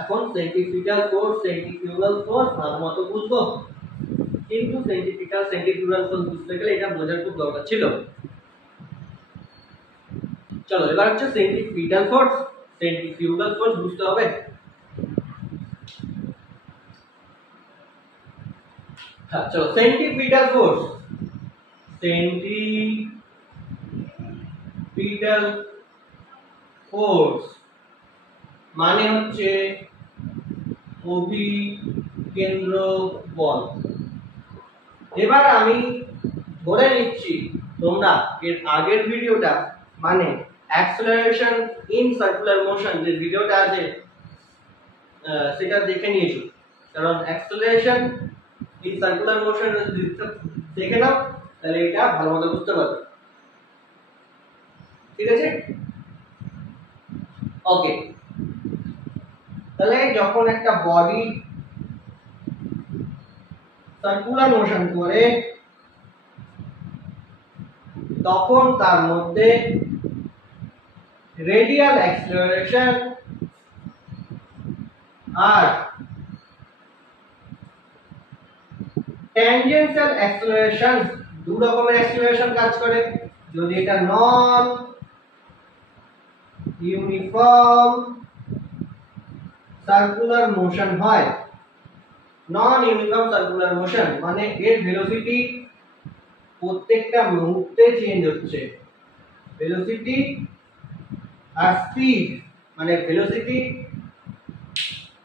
এখন সেন্টিপিটাল ফোর্স সেন্টিফিউগাল ফোর্স ভালো মতো বুঝবো। কিন্তু সেন্টিপিটাল সেন্টিফিউগাল ফোর্স বুঝতে গেলে এটা বোঝার খুব দরকার ছিল। চলো এবার হচ্ছে সেন্টিপিটাল ফোর্স সেন্টিফিউগাল ফোর্স বুঝতে হবে। হ্যাঁ চলো, সেন্টিপিটাল ফোর্স, সেন্টিপিটাল ফোর্স মানে হচ্ছে অভিকেন্দ্র বল। এবার আমি ধরে নিচ্ছি তোমরা এর আগের ভিডিওটা, মানে অ্যাক্সেলারেশন ইন সার্কুলার মোশন যে ভিডিওটা আছে সেটা দেখে নিয়েছো, কারণ অ্যাক্সেলারেশন ইন সার্কুলার মোশন যদি দেখে নাও তাহলে এটা ভালো মতো বুঝতে পারবে, ঠিক আছে। ওকে, তাহলে যখন একটা বডি সার্কুলার মোশন করে তখন তার মধ্যে রেডিয়াল অ্যাক্সেলারেশন আর ট্যানজেনশিয়াল অ্যাক্সেলারেশন, দু রকমের অ্যাক্সেলারেশন কাজ করে। যদি এটা নন ইউনিফর্ম সার্কুলার মোশন হয়, নন ইউনিফর্ম সার্কুলার মোশন মানে এর ভেলোসিটি প্রত্যেকটা মুহূর্তে চেঞ্জ হচ্ছে, ভেলোসিটি আর স্পিড, মানে ভেলোসিটি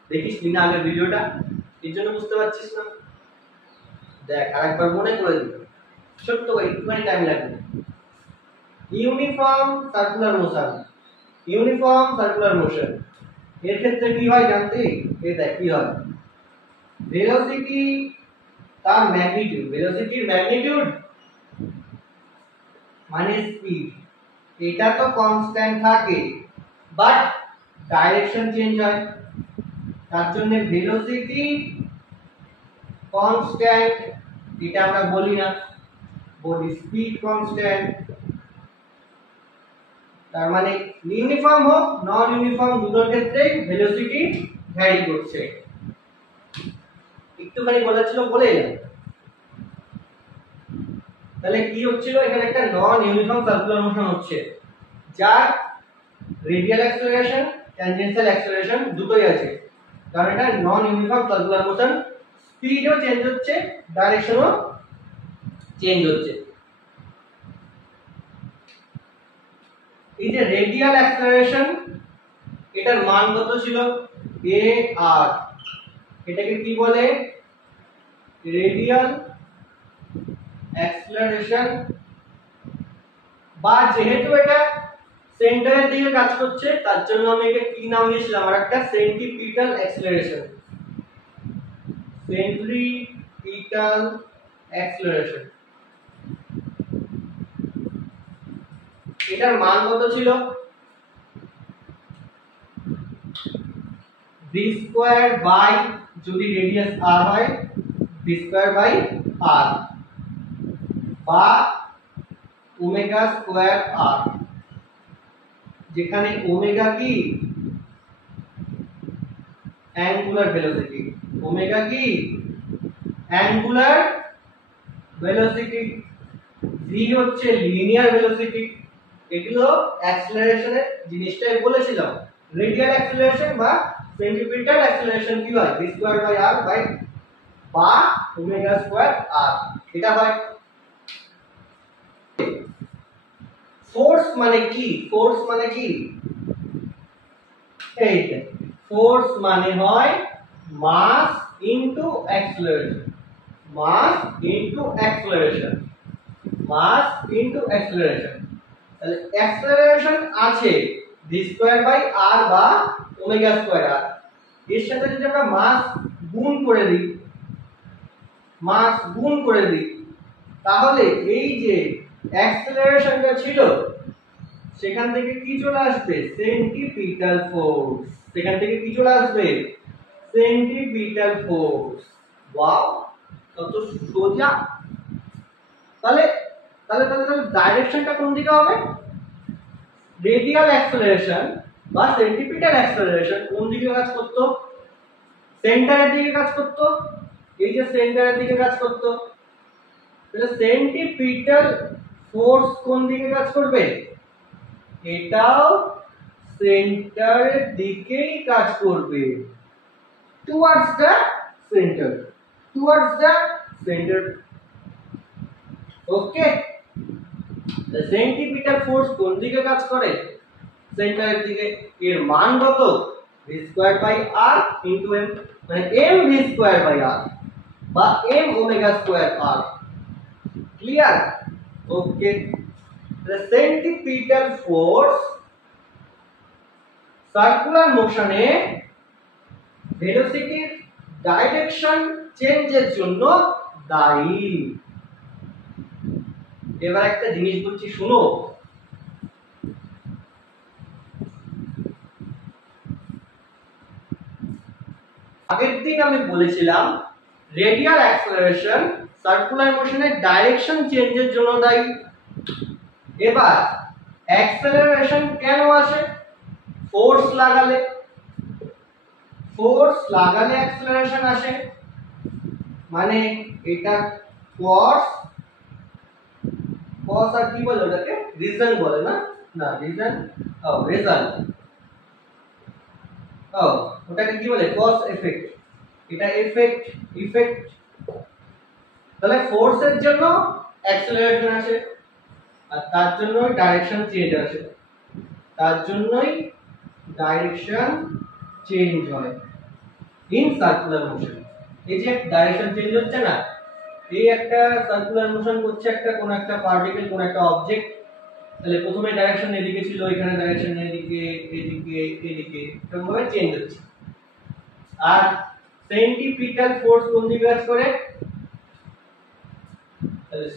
দেখিস না আগের ভিডিওটা, এর জন্য বুঝতে পারছিস না, দেখ আরেকবার মনে করে দিই, ছোট্ট করে একটুখানি টাইম লাগবে। Uniform circular motion, uniform circular motion এর ক্ষেত্রে কি হয় জানতে, এই দেখ কি হয়, ভেলোসিটি তার ম্যাগনিটিউড, ভেলোসিটির ম্যাগনিটিউড মানে স্পিড, এটা তো কনস্ট্যান্ট থাকে বাট ডাইরেকশন চেঞ্জ হয়, তার জন্য ভেলোসিটি কনস্ট্যান্ট, এটা আমরা বলি না, বলি স্পিড কনস্ট্যান্ট। তার মানে ইউনিফর্ম হোক নন ইউনিফর্ম দুটোর ক্ষেত্রে ভেলোসিটি ভ্যারি করছে। একটুখানি বলা ছিল বলে এলাম। তাহলে কি হচ্ছিল, এখানে একটা নন ইউনিফর্ম সার্কুলার মোশন হচ্ছে, যার রেডিয়াল অ্যাক্সেলারেশন ট্যানজেনশিয়াল অ্যাক্সেলারেশন দুটোই আছে, কারণ এটা নন ইউনিফর্ম সার্কুলার মোশন, স্পিডও চেঞ্জ হচ্ছে, ডাইরেকশনও চেঞ্জ হচ্ছে। এই যে রেডিয়াল অ্যাক্সেলারেশন, এটার মান কত ছিল, a r, এটাকে কি বলে, রেডিয়াল অ্যাক্সেলারেশন, বা যেহেতু এটা সেন্টারের দিকে কাজ করছে তার জন্য আমি একে কি নাম দিয়েছিলাম, আর একটা সেন্ট্রিপিটাল অ্যাক্সেলারেশন, সেন্ট্রিপিটাল অ্যাক্সেলারেশন। এটার মান কত ছিল, v স্কয়ার বাই, যদি রেডিয়াস r হয় v স্কয়ার বাই r, বা ওমেগা স্কয়ার r, যেখানে ওমেগা কি অ্যাঙ্গুলার ভেলোসিটি, ওমেগা কি অ্যাঙ্গুলার ভেলোসিটি, v হচ্ছে লিনিয়ার ভেলোসিটি। এগুলো অ্যাক্সেলারেশনের জিনিসটাই বলেছিলাম, রেডিয়াল অ্যাক্সেলারেশন বা সেন্ট্রিপিটাল অ্যাক্সেলারেশন কি হয়, v square by r by বা ওমেগা স্কয়ার r, এটা হয়। ফোর্স মানে কি, ফোর্স মানে কি, এই ফোর্স মানে হয় mass into acceleration, mass into acceleration, mass into acceleration. তাহলে অ্যাক্সেলারেশন আছে v স্কয়ার বাই r বা ওমেগা স্কয়ার r, এর সাথে যদি আমরা মাস গুণ করে দিই, মাস গুণ করে দিই, তাহলে এই যে অ্যাক্সেলারেশনটা ছিল সেখান থেকে কি চলে আসবে, সেন্ট্রিপিটাল ফোর্স, সেখান থেকে কি চলে আসবে, সেন্ট্রিপিটাল ফোর্স। ওয়াও, কত সোজা। তাহলে তাহলে তাহলে ডাইরেকশনটা কোন দিকে হবে, রেডিয়াল অ্যাক্সেলারেশন বা সেন্ট্রিপিটাল অ্যাক্সেলারেশন কোন দিকে কাজ করতো, সেন্টারের দিকে কাজ করতো, এই যে সেন্টারের দিকে কাজ করতো। তাহলে সেন্ট্রিপিটাল ফোর্স কোন দিকে কাজ করবে, এটাও সেন্টারের দিকেই কাজ করবে, towards the centre, towards the centre. Okay, the centripetal force কোন দিকে কাজ করে, সেন্টারের দিকে। এর মান কত, v square by r into m, মানে m v square by r বা m omega square r। Clear? Okay, the centripetal force circular মোশনে ভেলোসিটির ডাইরেকশন চেঞ্জের জন্য দায়ী। এবার একটা জিনিস বলছি শুনো, আগের দিন আমি বলেছিলাম রেডিয়াল অ্যাক্সেলারেশন সার্কুলার মোশনের ডাইরেকশন চেঞ্জের জন্য দায়ী। এবার অ্যাক্সেলারেশন কেন আসে, ফোর্স লাগালে, ফোর্স লাগালে অ্যাক্সেলারেশন আসে, মানে এটা cos, cos আর কি বলে ওটাকে, রিজন বলে না, না রিজন, রেজাল্ট, ওটাকে কি বলে, cos এফেক্ট, এটা এফেক্ট, ইফেক্ট। তাহলে ফোর্সের জন্য অ্যাক্সেলারেশন আসে আর তার জন্যই ডাইরেকশন চেঞ্জ আসে, তার জন্যই ডাইরেকশন চেঞ্জ হয় ইন সার্কুলার মোশন। এই যে ডাইরেকশন চেঞ্জ হচ্ছে না, এই একটা সার্কুলার মোশন করছে একটা কোন একটা পার্টিকেল, কোন একটা অবজেক্ট, তাহলে প্রথমে ডাইরেকশন এদিকে ছিল, এখানে ডাইরেকশন এদিকে, এদিকে, এদিকে, এরকম ভাবে চেঞ্জ হচ্ছে। আর সেন্ট্রিপিটাল ফোর্স কোন দিকে কাজ করে,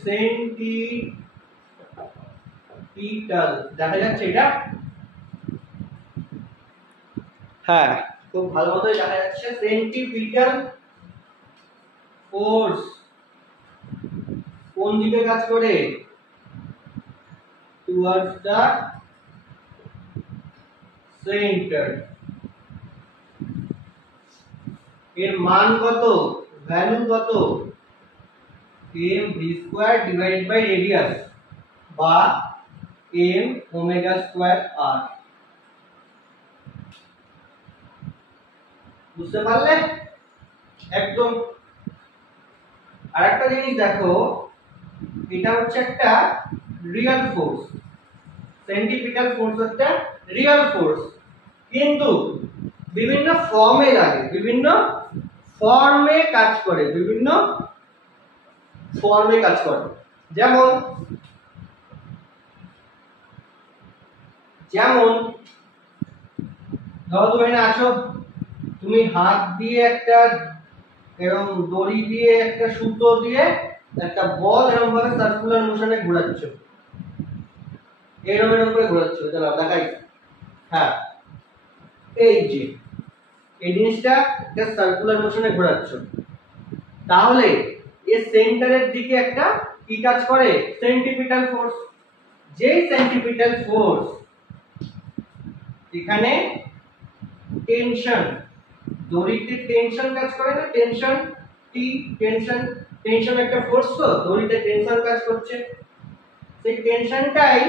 সেন্টিপিটাল দেখা যাচ্ছে এটা, হ্যাঁ খুব ভালো মতোই দেখা যাচ্ছে। সেন্টিপিটাল ফোর্স কোন দিকে কাজ করে? Towards the centre. এর মান কত, ভ্যালু কত? mv square divided by radius বা m ওমেগা স্কয়ার r। বুঝতে পারলে একদম। আরেকটা জিনিস দেখো, এটা হচ্ছে একটা রিয়েল ফোর্স, সেন্টিপিটাল ফোর্স একটা রিয়েল ফোর্স, কিন্তু বিভিন্ন ফর্মে লাগে, বিভিন্ন ফর্মে কাজ করে, বিভিন্ন ফর্মে কাজ করে। যেমন যেমন ধরো তুমি এখানে আসো, তুমি হাত দিয়ে একটা এরকম দড়ি দিয়ে একটা সুতো দিয়ে একটা বল এরকম ভাবে সার্কুলার মোশনে ঘোরাচ্ছ, এরকম এরকম করে ঘোরাচ্ছ, দাঁড়াও দেখাই। হ্যাঁ এই যে এই জিনিসটা একটা সার্কুলার মোশনে ঘোরাচ্ছ, তাহলে এই সেন্টারের দিকে একটা কি কাজ করে? সেন্টিপিটাল ফোর্স। যেই সেন্টিপিটাল ফোর্স এখানে টেনশন, দড়িতে টেনশন কাজ করে না, টেনশন টি, টেনশন, টেনশন একটা ফোর্স, তো দড়িতে টেনশন কাজ করছে, সেই টেনশনটাই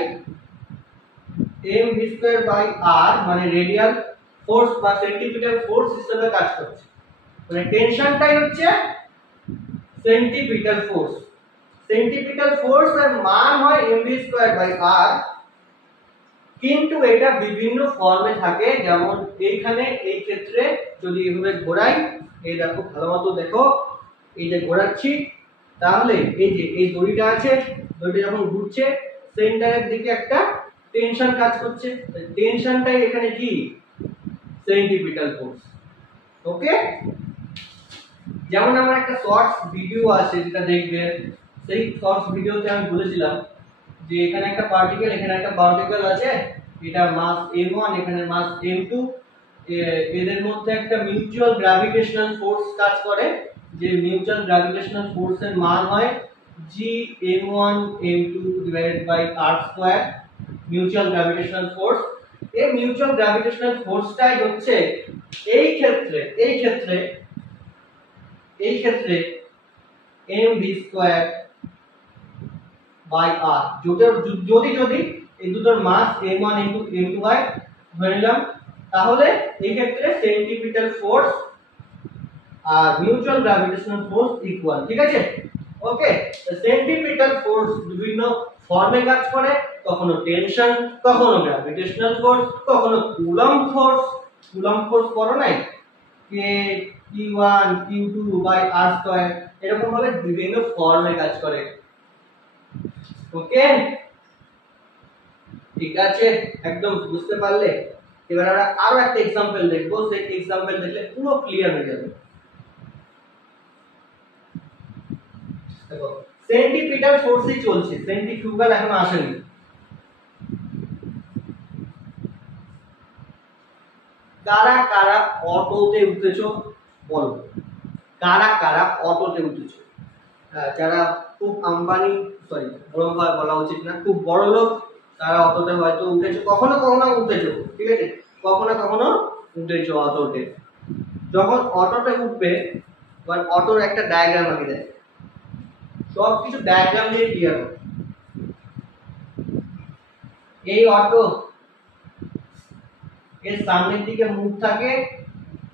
mv স্কয়ার বাই r মানে রেডিয়াল ফোর্স বা সেন্টিপিটাল ফোর্স হিসেবে কাজ করছে। মানে টেনশনটাই হচ্ছে সেন্টিপিটাল ফোর্স। সেন্টিপিটাল ফোর্স এর মান হয় mv স্কয়ার বাই r, কিন্তু এটা বিভিন্ন ফর্মে থাকে। যেমন এইখানে এই ক্ষেত্রে যদি এভাবে ঘোরাই, এই দেখো ভালো মতো দেখো, এই যে ঘোরাচ্ছি, তাহলে এই যে এই দড়িটা আছে, দড়িটা যখন ঘুরছে সেন্টারের দিকে একটা টেনশন কাজ করছে, টেনশনটাই এখানে কি? সেন্টিপিটাল ফোর্স। ওকে, যেমন আমার একটা শর্টস ভিডিও আছে যেটা দেখবেন, সেই শর্টস ভিডিওতে আমি বলেছিলাম যে এখানে একটা পার্টিকেল, এখানে একটা পার্টিকেল আছে, এটা মাস m1, এখানে মাস m2, এদের মধ্যে একটা মিউচুয়াল গ্র্যাভিটেশনাল ফোর্স কাজ করে, যে মিউচুয়াল গ্র্যাভিটেশনাল ফোর্সের মান হয় g m1 m2 divided by r square, mutual gravitational force. এই মিউচুয়াল গ্র্যাভিটেশনাল ফোর্সটাই হচ্ছে এই ক্ষেত্রে mv স্কয়ার বাই r। যদি এই দুটোর মাস m1 ইনটু m2 হয় ধরে নিলাম, তাহলে এই ক্ষেত্রে সেন্টিপিটাল ফোর্স আর মিউচুয়াল গ্র্যাভিটেশনাল ফোর্স ইকুয়াল। ঠিক আছে, ওকে। সেন্টিপিটাল ফোর্স বিভিন্ন ফর্মে কাজ করে, কখনো টেনশন, কখনো গ্র্যাভিটেশনাল ফোর্স, কখনো কুলম্ব ফোর্স। কুলম্ব ফোর্স পড়ো নাই? কে q1 q2 by r square, এরকম ভাবে বিভিন্ন ফর্মে কাজ করে। ওকে, ঠিক আছে, একদম বুঝতে পারলে। এবার আমরা আরো একটা एग्जांपल দেখবো, সেই एग्जांपल দেখলে পুরো ক্লিয়ার হয়ে যাবে। দেখো সেন্টিপিটাল ফোর্সই চলছে, সেন্ট্রিফিউগাল এখনো আসেনি। কারা কারা অটোতে উঠেছো বলো, কারা কারা অটোতে উঠেছো? যারা খুব আম্বানি, সরি বড়ভাবে বলা উচিত না, খুব বড় লোক, তারা অটোতে হয়তো উঠেছো, কখনো কখনো উঠেছো, ঠিক আছে, কখনো কখনো উঠেছো অটোতে। যখন অটোতে উঠবে, এবার অটোর একটা ডায়াগ্রাম আঁকে দেয়, সব কিছু ডায়াগ্রাম দিয়ে ক্লিয়ার হবে। এই অটো এর সামনের দিকে মুখ থাকে,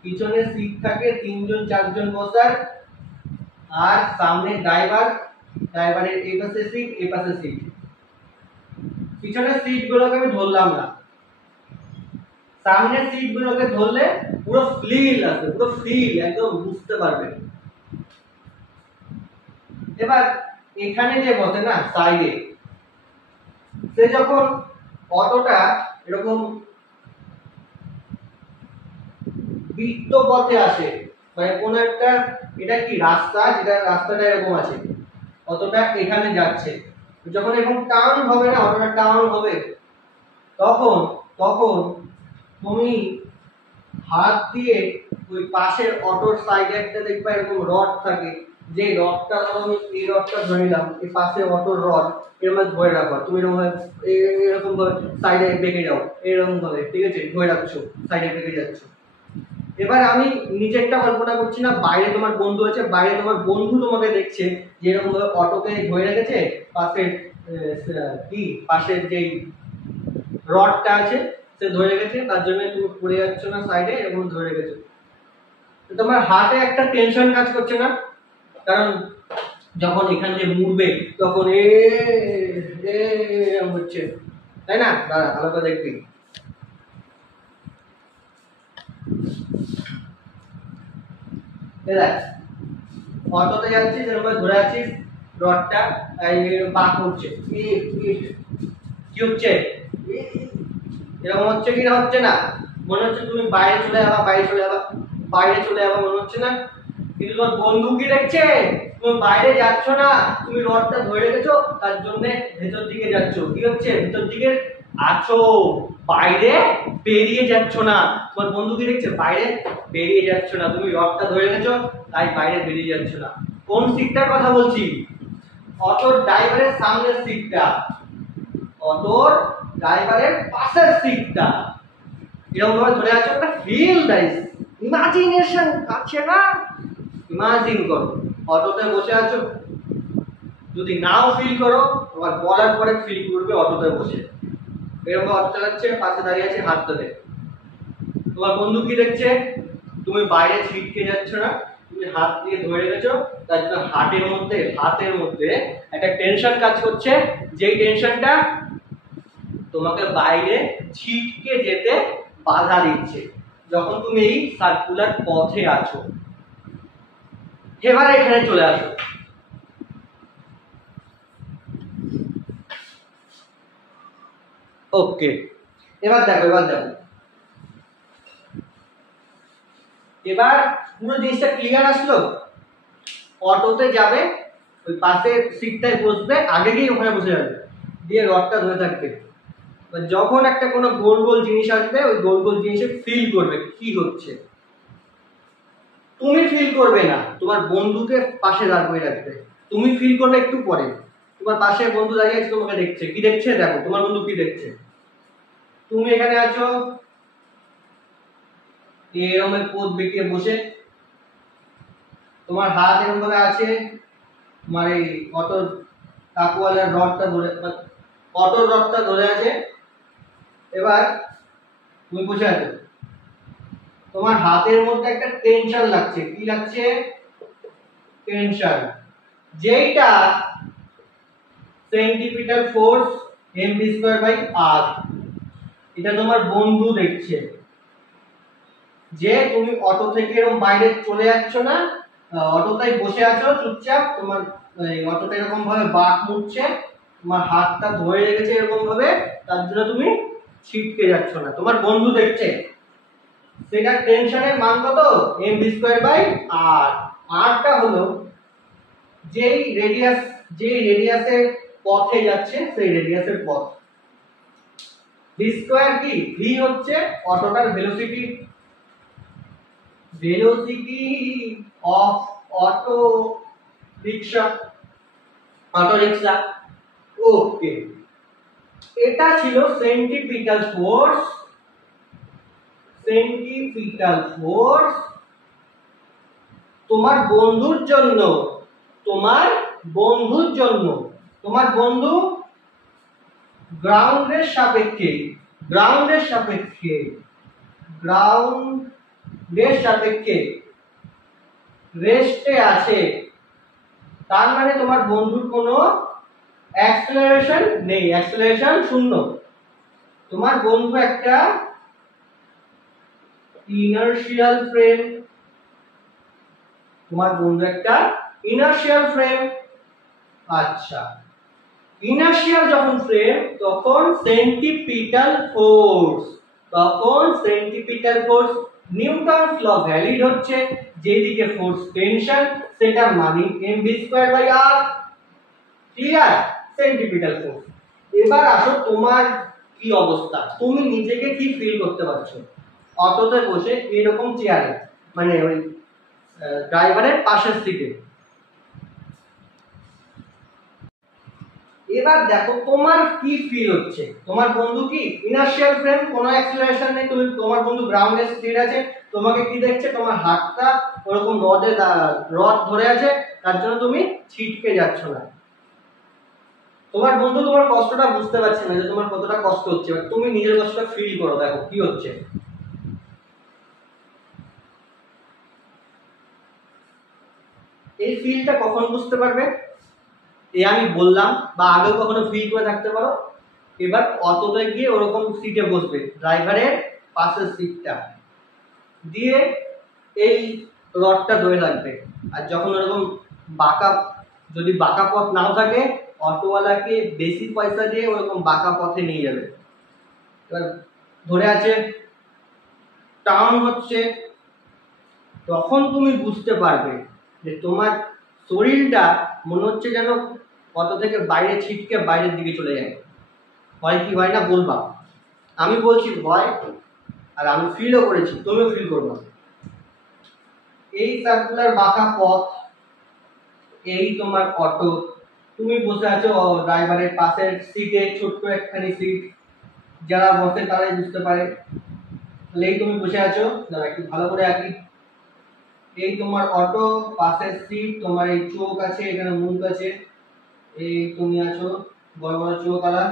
পিছনে সিট থাকে, 3 জন 4 জন বসার, আর সামনে ড্রাইভার, ড্রাইভারের এই পাশে সিট, এই পাশে সিট। পিছনের সিট গুলোকে আমি ধরলাম না, সামনের সিট গুলোকে ধরলে পুরো ফিল আসবে, পুরো ফিল একদম বুঝতে পারবেন। এবার এখানে যে বসে না সাইডে, সে যখন অটোটা এরকম বৃত্ত পথে আসে, মানে কোন একটা, এটা কি রাস্তা, যেটা রাস্তাটা এরকম আছে, অতটা এখানে যাচ্ছে। যখন এরকম টার্ন হবে না, অতটা টার্ন হবে, তখন তখন তুমি হাত দিয়ে ওই পাশের অটোর সাইডে একটা দেখবা এরকম রড থাকে, যে রডটা আমি এই রডটা ধরে নিলাম, এই পাশে অটোর রড এর মধ্যে ধরে রাখো, তুমি এরকম ভাবে সাইডে বেঁকে যাও, এরকম ভাবে, ঠিক আছে, ধরে রাখছো, সাইডে বেঁকে যাচ্ছ। এবার আমি নিজেরটা কল্পনা করছি না, বাইরে তোমার বন্ধু আছে, বাইরে তোমার বন্ধু তোমাকে দেখছে যে এরকম ভাবে অটোকে ধরে রেখেছে, পাশের কি পাশের যেই রডটা আছে সে ধরে রেখেছে, তার জন্য তুমি পড়ে যাচ্ছ না সাইডে, এরকম ধরে রেখেছো। তোমার হাতে একটা টেনশন কাজ করছে না, কারণ যখন এখান দিয়ে মুড়বে তখন হচ্ছে, তাই না? দাঁড়া ভালো করে দেখবি। অটোতে যাচ্ছিস, এরকম ধরে আছিস, রডটা বাঁক উঠছে, কি হচ্ছে, এরকম হচ্ছে কি না, হচ্ছে না? মনে হচ্ছে তুমি বাইরে চলে যাবা, বাইরে চলে যাবা, বাইরে চলে যাবা, মনে হচ্ছে না? কিন্তু তোমার বন্ধু কি দেখছে, তুমি বাইরে যাচ্ছ না, তুমি রডটা ধরে রেখেছো, তার জন্য ভেতর দিকে যাচ্ছ। কি হচ্ছে, ভেতর দিকে আছো, বাইরে বেরিয়ে যাচ্ছ না। তোমার বন্ধু কি দেখছে, বাইরে বেরিয়ে যাচ্ছ না, তুমি রডটা ধরে রেখেছো, তাই বাইরে বেরিয়ে যাচ্ছ না। কোন সিটটার কথা বলছি? অটোর ড্রাইভারের সামনের সিটটা, অটোর ড্রাইভারের পাশের সিটটা, এরকম ভাবে ধরে আছো। একটা ফিল গাইস, ইমাজিনেশন আছে না? ইমাজিন করো অটোতে বসে আছো, যদি নাও ফিল করো তোমার বলার পরে ফিল করবে অটোতে বসে, এরকম অটো চালাচ্ছে, পাশে দাঁড়িয়ে আছে হাত ধরে। তোমার বন্ধু কি দেখছে, তুমি বাইরে ছিটকে যাচ্ছ না, তুমি হাত দিয়ে ধরে রেখেছো, তার জন্য হাতের মধ্যে একটা টেনশন কাজ করছে, যেই টেনশনটা তোমাকে বাইরে ছিটকে যেতে বাধা দিচ্ছে, যখন তুমি এই সার্কুলার পথে আছো। এবার এখানে চলে আসো, ওকে। এবার দেখো, এবার পুরো জিনিসটা ক্লিয়ার আসলো। অটোতে যাবে, ওই পাশের সিটটায় বসবে, আগে গিয়ে ওখানে বসে যাবে, দিয়ে রডটা ধরে থাকবে। যখন একটা কোনো গোল গোল জিনিস আসবে, ওই গোল গোল জিনিসে ফিল করবে কি হচ্ছে। তুমি ফিল করবে না, তোমার বন্ধুকে পাশে দাঁড়িয়ে রাখবে। তুমি ফিল করবে একটু পরে। তোমার পাশে বন্ধু দাঁড়িয়ে আছে, তোমাকে দেখছে, কি দেখছে দেখো, তোমার বন্ধু কি দেখছে। তুমি এখানে আছো এরকম পথ বেঁকে বসে, তোমার হাত এরকম ভাবে আছে, তোমার এই অটোর কাকুয়ালার রডটা ধরে, অটোর রডটা ধরে আছে। এবার তুমি বসে আছো, তোমার হাতের মধ্যে একটা টেনশন লাগছে, কি লাগছে, টেনশন, যেইটা centripetal force mv square by r। এটা তোমার বন্ধু দেখছে, যে তুমি অটো থেকে এরকম বাইরে চলে যাচ্ছ না, অটোতেই বসে আছো চুপচাপ, তোমার অটোটা এরকম ভাবে বাঁক মুড়ছে, তোমার হাতটা ধরে রেখেছে এরকম ভাবে, তার জন্য তুমি ছিটকে যাচ্ছ না, তোমার বন্ধু দেখছে। সেটা টেনশনের মান কত, mv স্কয়ার বাই r। rটা হলো যেই রেডিয়াসের পথে যাচ্ছে, সেই রেডিয়াসের পথ। ভি স্কয়ার কি, ভি হচ্ছে অটোটার ভেলোসিটি, অফ অটো রিকশা, ওকে। এটা ছিল সেন্টিপিটাল ফোর্স, তোমার বন্ধুর জন্য, তোমার বন্ধু গ্রাউন্ডের সাপেক্ষে রেস্টে আছে। তার মানে তোমার বন্ধুর কোনো অ্যাক্সেলারেশন নেই, অ্যাক্সেলারেশন শূন্য। তোমার বন্ধু একটা ইনার্শিয়াল ফ্রেম, আচ্ছা, ইনার্শিয়াল যখন ফ্রেম, তখন centripetal force Newton's law valid হচ্ছে, যেদিকে ফোর্স টেনশন সেটার মানে mv square by r। Clear? Centripetal force. এবার আসো তোমার কি অবস্থা, তুমি নিজেকে কি ফিল করতে পারছো অটোতে বসে এরকম চেয়ারে, মানে ওই ড্রাইভারের পাশের সিটে। এবার দেখো তোমার কি ফিল হচ্ছে। তোমার বন্ধু কি ইনার্শিয়াল ফ্রেম, কোনো অ্যাক্সিলারেশন নেই, তুমি তোমার বন্ধু গ্রাউন্ডে স্থির আছে, তোমাকে কি দেখছে, তোমার হাতটা ওরকম রড ধরে আছে, তার জন্য তুমি ছিটকে যাচ্ছ না। তোমার বন্ধু তোমার কষ্টটা বুঝতে পারছে না যে তোমার কতটা কষ্ট হচ্ছে, বাট তুমি নিজের কষ্টটা ফিল করো, দেখো কি হচ্ছে। এই ফিলটা কখন বুঝতে পারবে? এই আমি বললাম বা আগেও কখনো ফিল করে থাকতে পারো। এবার অটোতে গিয়ে ওরকম সিটে বসবে, ড্রাইভারের পাশের সিটটা দিয়ে এই রডটা ধরে রাখবে। আর যখন ওরকম বাঁকা, যদি বাঁকা পথ নাও থাকে, অটোওয়ালাকে বেশি পয়সা দিয়ে ওরকম বাঁকা পথে নিয়ে যাবে। এবার ধরে আছে, টার্ন হচ্ছে, তখন তুমি বুঝতে পারবে যে তোমার শরীরটা মনে হচ্ছে যেন অটো থেকে বাইরে ছিটকে বাইরের দিকে চলে যায়। হয় কি হয় না বলবা, আমি বলছি ভয়, আর আমি ফিলও করেছি, তুমিও ফিল করবা। এই সার্কুলার বাঁকা পথ, এই তোমার অটো, তুমি বসে আছো ড্রাইভারের পাশের সিটে, ছোট্ট একখানি সিট, যারা বসে তারাই বুঝতে পারে। এই তুমি বসে আছো, দাঁড়া একটু ভালো করে আঁকি। এই তোমার অটো, পাশের সিট, তোমার এই চোখ আছে, এখানে মুখ আছে, এই তুমি আছো, বড় বড় চোখ আলা।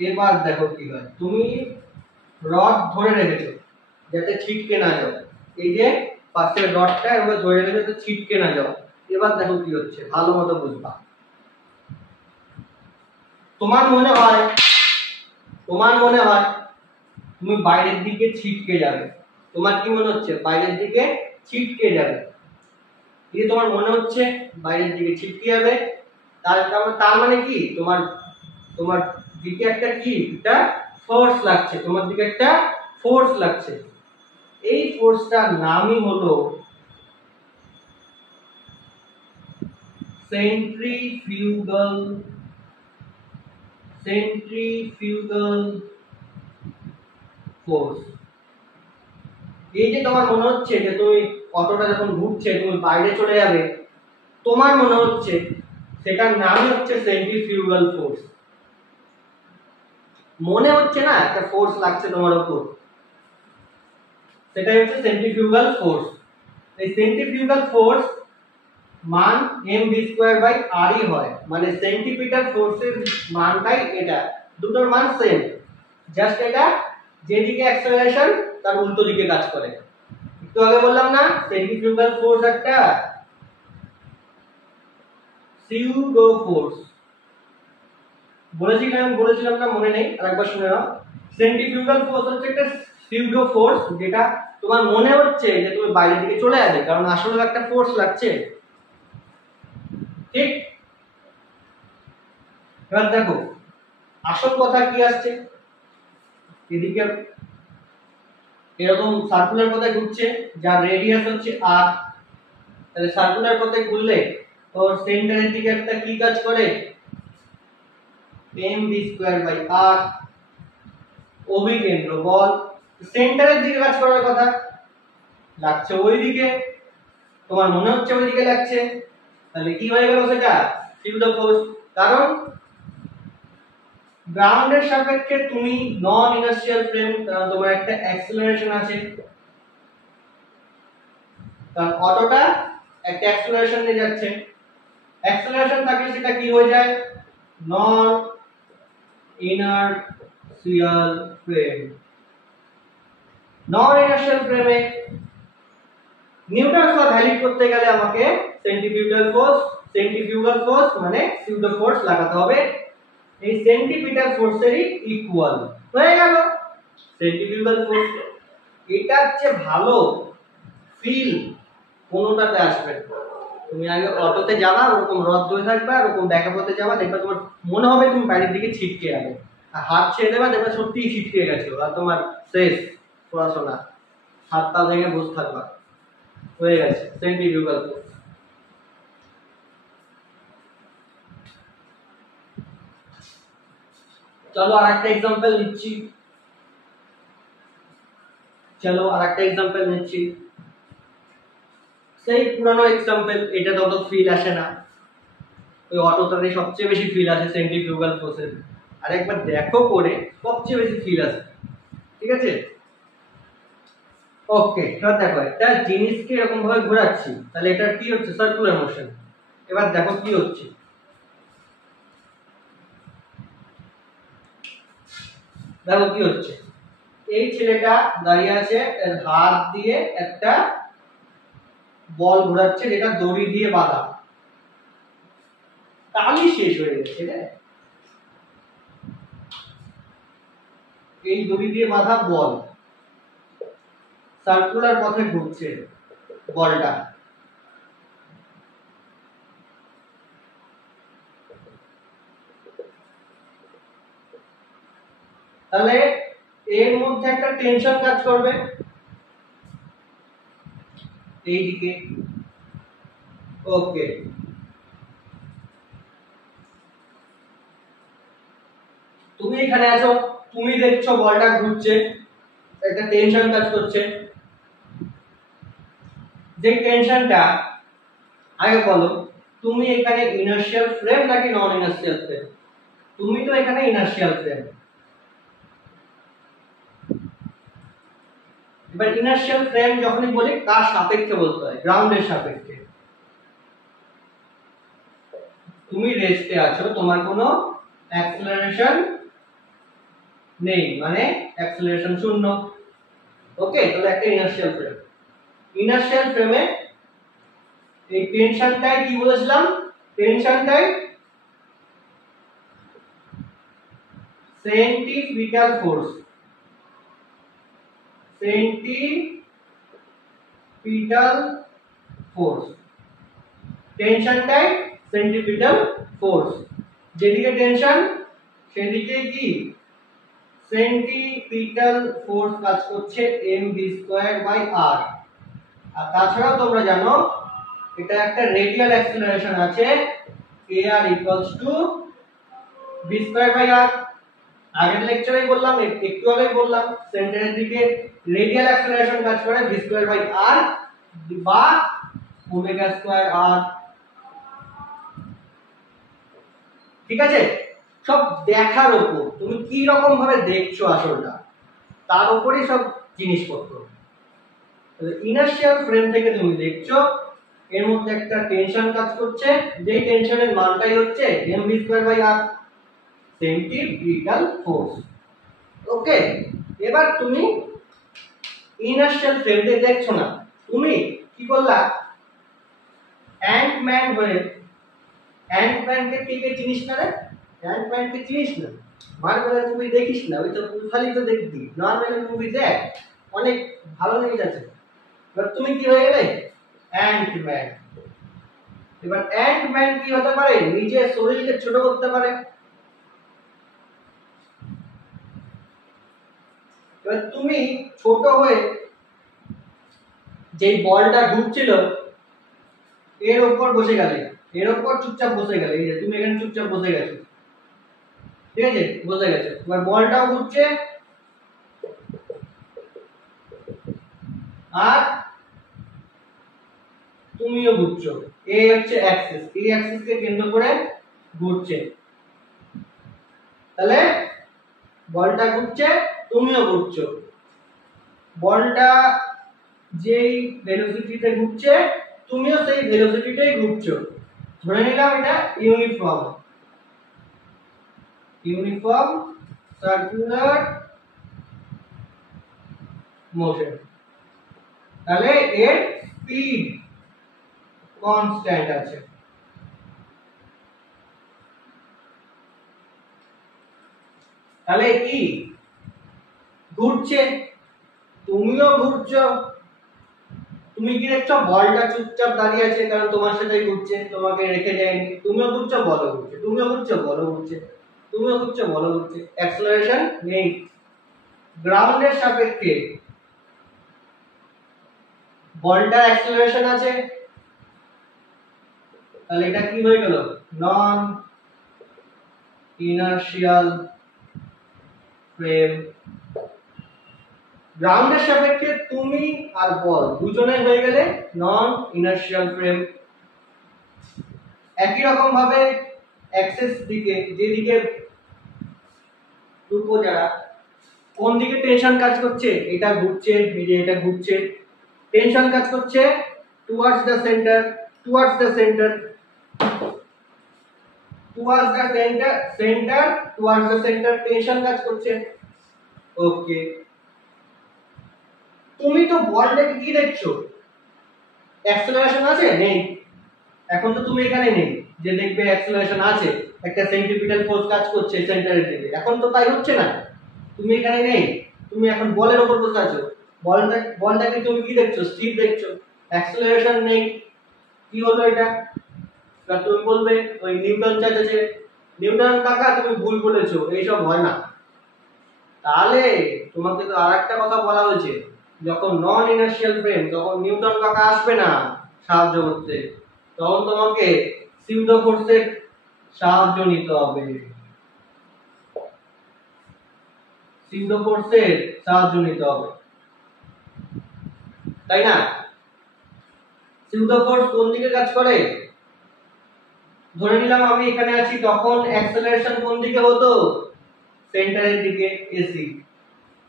এবার দেখো কি হয়, তুমি রড ধরে রেখেছো যাতে ছিটকে না যাও, এই যে পাশের রডটা এবার ধরে রেখেছো যাতে ছিটকে না যাও। এবার দেখো কি হচ্ছে, ভালো মতো বুঝবা। তোমার মনে হয় তুমি বাইরের দিকে ছিটকে যাবে। তোমার কি মনে হচ্ছে? বাইরের দিকে ছিটকে যাবে। এই তোমার মনে হচ্ছে বাইরের দিকে ছিটকে যাবে, তার মানে কি, তোমার তোমার দিকে একটা কি, একটা ফোর্স লাগছে, তোমার দিকে একটা ফোর্স লাগছে। এই ফোর্সটার নামই হলো সেন্ট্রিফিউগাল ফোর্স। এই যে তোমার মনে হচ্ছে যে তুমি অটোটা যখন ঘুরছে তুমি বাইরে চলে যাবে, তোমার মনে হচ্ছে, সেটার নামই হচ্ছে সেন্ট্রিফিউগাল ফোর্স। মনে হচ্ছে না একটা ফোর্স লাগছে তোমার উপর, সেটাই হচ্ছে সেন্ট্রিফিউগাল ফোর্স। এই সেন্ট্রিফিউগাল ফোর্স মান mv²/r হয়, মানে সেন্টিপিটাল ফোর্সের মানটাই এটা, দুটোর মান সেম, জাস্ট এটা যেদিকে অ্যাক্সেলারেশন তার উল্টো দিকে কাজ করে। একটু আগে বললাম না সেন্ট্রিফিউগাল ফোর্স একটা সিউডো ফোর্স, বলেছিলাম না মনে নেই, আরেকবার শুনে নাও। সেন্ট্রিফিউগাল ফোর্স হচ্ছে একটা সিউডো ফোর্স, যেটা তোমার মনে হচ্ছে যে তুমি বাইরের দিকে চলে যাবে, কারণ আসলে একটা ফোর্স লাগছে, ঠিক? এবার দেখো আসল কথা কি আসছে, এদিকে এরকম সার্কুলার পথে ঘুরছে, যার রেডিয়াস হচ্ছে r, তাহলে সার্কুলার পথে ঘুরলে তো সেন্টারের দিকে একটা কি কাজ করে, mv²/r, অভিকেন্দ্র বল সেন্টারের দিকে কাজ করার কথা, লাগছে ওইদিকে, তোমার মনে হচ্ছে ওইদিকে লাগছে, তাহলে কি হয়ে গেল সেটা ফিল্ড অফ ফোর্স। কারণ গ্রাউন্ডের সাপেক্ষে তুমি নন ইনার্শিয়াল ফ্রেম, কারণ তোমার একটা অ্যাক্সিলারেশন আছে, কারণ অটোটা একটা অ্যাক্সিলারেশন নিয়ে যাচ্ছে, অ্যাক্সিলারেশন থাকলে সেটা কি হয়ে যায়, নন ইনার্শিয়াল ফ্রেম। নন ইনার্শিয়াল ফ্রেমে নিউটনস ল ভ্যালিড করতে গেলে আমাকে সেন্ট্রিফিউগাল ফোর্স মানে সিউডো ফোর্স লাগাতে হবে, এই সেন্টিপিটাল ফোর্সেরই ইকুয়াল হয়ে গেল সেন্ট্রিফিউগাল ফোর্স। এটা হচ্ছে ভালো ফিল কোনোটাতে আসবে। তুমি আগে অটোতে যাবা, ওরকম রড ধরে থাকবা, ওরকম ব্যাকআপতে যাবা, দেখবা তোমার মনে হবে তুমি বাইরের দিকে ছিটকে যাবে, আর হাত ছেড়ে দেবা, দেখবা সত্যিই ছিটকে গেছো, আর তোমার শেষ পড়াশোনা, হাত পা ভেঙে বসে থাকবা, হয়ে গেছে সেন্ট্রিফিউগাল ফোর্স। চলো আরেকটা एग्जांपल নিচ্ছি সেই পুরনো एग्जांपल এটা তো ফিল আসে না ওই অটোটারে সবচেয়ে বেশি ফিল আসে সেন্ট্রিফিউগাল প্রসেস আর একবার দেখো করে সবচেয়ে বেশি ফিল আসে ঠিক আছে ওকে এবার দেখো একটা জিনিসকে এরকম ভাবে ঘোরাচ্ছি তাহলে এটা কি হচ্ছে সার্কুলার মোশন এবার দেখো কি হচ্ছে দেখো কি হচ্ছে এই ছেলেটা দাঁড়িয়ে আছে এর হাত দিয়ে একটা বল ঘোরাচ্ছে যেটা দড়ি দিয়ে বাঁধা তালি শেষ হয়ে গেছে রে এই দড়ি দিয়ে বাঁধা বল সার্কুলার পথে ঘুরছে বলটা তাহলে এর মধ্যে একটা টেনশন কাজ করবে এইদিকে ওকে তুমি এখানে আছো তুমি দেখছো বলটা ঘুরছে একটা টেনশন কাজ করছে যে টেনশনটা আগে বলো তুমি এখানে ইনার্শিয়াল ফ্রেম নাকি নন ইনার্শিয়াল ফ্রেম তুমি তো এখানে ইনার্শিয়াল ফ্রেম এবার ইনার্শিয়াল ফ্রেম যখনই বলি কার সাপেক্ষে বলতে হয় গ্রাউন্ডের সাপেক্ষে তুমি রেস্টে আছো তোমার কোনো অ্যাক্সিলারেশন নেই মানে অ্যাক্সিলারেশন শূন্য ওকে তাহলে একটা ইনার্শিয়াল ফ্রেমে এই টেনশনটাই কি বলেছিলাম টেনশনটাই সেন্ট্রিপিটাল ফোর্স টেনশনটাই সেন্ট্রিপিটাল ফোর্স যেদিকে টেনশন সেদিকে কি সেন্ট্রিপিটাল ফোর্স কাজ করছে mv²/r আর তাছাড়াও তোমরা জানো এটা একটা রেডিয়াল অ্যাক্সিলারেশন আছে kr v²/r আগের লেকচারেই বললাম একটু আগেই বললাম সেন্টারের দিকে রেডিয়াল অ্যাক্সিলারেশন কাজ করে v²/r বা ω²r ঠিক আছে সব দেখার উপর তুমি কি রকম ভাবে দেখছো আসলটা তার উপরই সব জিনিসপত্র ইনার্শিয়াল ফ্রেম থেকে তুমি দেখছো এর মধ্যে একটা টেনশন কাজ করছে যেই টেনশনের মানটাই হচ্ছে mv²/r সেন্ট্রিপিটাল ফোর্স ওকে এবার তুমি ইনার্শিয়াল ফ্রেমে দেখছো না তুমি কি করলা অ্যান্টম্যান হয়ে অ্যান্টম্যানকে কে চিনিস না রে অ্যান্টম্যানকে চিনিস না মার্ভেলের মুভি দেখিস না ওই তো খালি তো দেখবি নরমাল মুভি দেখ অনেক ভালো জিনিস আছে এবার তুমি কি হয়ে গেলে অ্যান্টম্যান এবার অ্যান্টম্যান কি হতে পারে নিজের শরীরকে ছোট করতে পারে এবার তুমি ছোট হয়ে যেই বলটা ঘুরছিল এর উপর বসে গেলে এর উপর চুপচাপ বসে গেলে এই যে তুমি এখানে চুপচাপ বসে গেছো ঠিক আছে বসে গেছো এবার বলটাও ঘুরছে আর তুমিও ঘুরছো এই হচ্ছে অ্যাক্সিস এই অ্যাক্সিসকে কেন্দ্র করে ঘুরছে তাহলে বলটা ঘুরছে তুমিও ঘুরছো বলটা যেই ভেলোসিটিতে ঘুরছে তুমিও সেই ভেলোসিটিতেই ঘুরছো ধরে নিলাম এটা ইউনিফর্ম সার্কুলার মোশন তাহলে এর স্পিড কনস্ট্যান্ট আছে তাহলে কি ঘুরছে তুমিও ঘুরছো তুমি কি দেখছো বলটা চুপচাপ দাঁড়িয়ে আছে কারণ তোমার সাথেই ঘুরছে তোমাকে রেখে যায়নি তুমিও ঘুরছো বলও ঘুরছে তুমিও ঘুরছো বলও ঘুরছে তুমিও ঘুরছো বলও ঘুরছে অ্যাক্সিলারেশন নেই গ্রাউন্ডের সাপেক্ষে বলটার অ্যাক্সিলারেশন আছে তাহলে এটা কি হয়ে গেল নন ইনার্শিয়াল ফ্রেম। গ্রাউন্ডের সাপেক্ষে তুমি আর বল দুজনে হয়ে গেলে নন ইনার্শিয়াল ফ্রেম। একই রকম ভাবে অ্যাক্সেস দিকে, যেদিকে রূপো যারা, কোন দিকে টেনশন কাজ করছে, এটা ঘুরছে, এই যে এটা ঘুরছে, টেনশন কাজ করছে towards the centre, towards the centre, towards the centre, centre towards the centre, tension কাজ করছে। ওকে, তুমি তো বলটাকে কি দেখছো? অ্যাক্সেলারেশন আছে? নেই। এখন তো তুমি এখানে নেই যে দেখবে অ্যাক্সেলারেশন আছে, একটা সেন্ট্রিপিটাল ফোর্স কাজ করছে সেন্টারের দিকে, এখন তো তাই হচ্ছে না, তুমি এখানে নেই, তুমি এখন বলের উপর বসে আছো। বলটাকে তুমি কি দেখছো? স্থির দেখছো, অ্যাক্সেলারেশন নেই। কি হলো এটা? তুমি বলবে ওই নিউটন চার্জ আছে। নিউটন কাকা তুমি ভুল বলেছো, এইসব হয় না। তাহলে তোমাকে তো আরেকটা কথা বলা হয়েছে, যখন নন ইনার্শিয়াল ফ্রেম, তখন নিউটন কাকা আসবে না সাহায্য করতে, তখন তোমাকে সিউডো ফোর্সের সাহায্য নিতে হবে। সিউডো ফোর্সের সাহায্য নিতে হবে, তাই না? সিউডো ফোর্স কোন দিকে কাজ করে? ধরে নিলাম আমি এখানে আছি, তখন অ্যাক্সেলারেশন কোন দিকে হতো? সেন্টারের দিকে এসি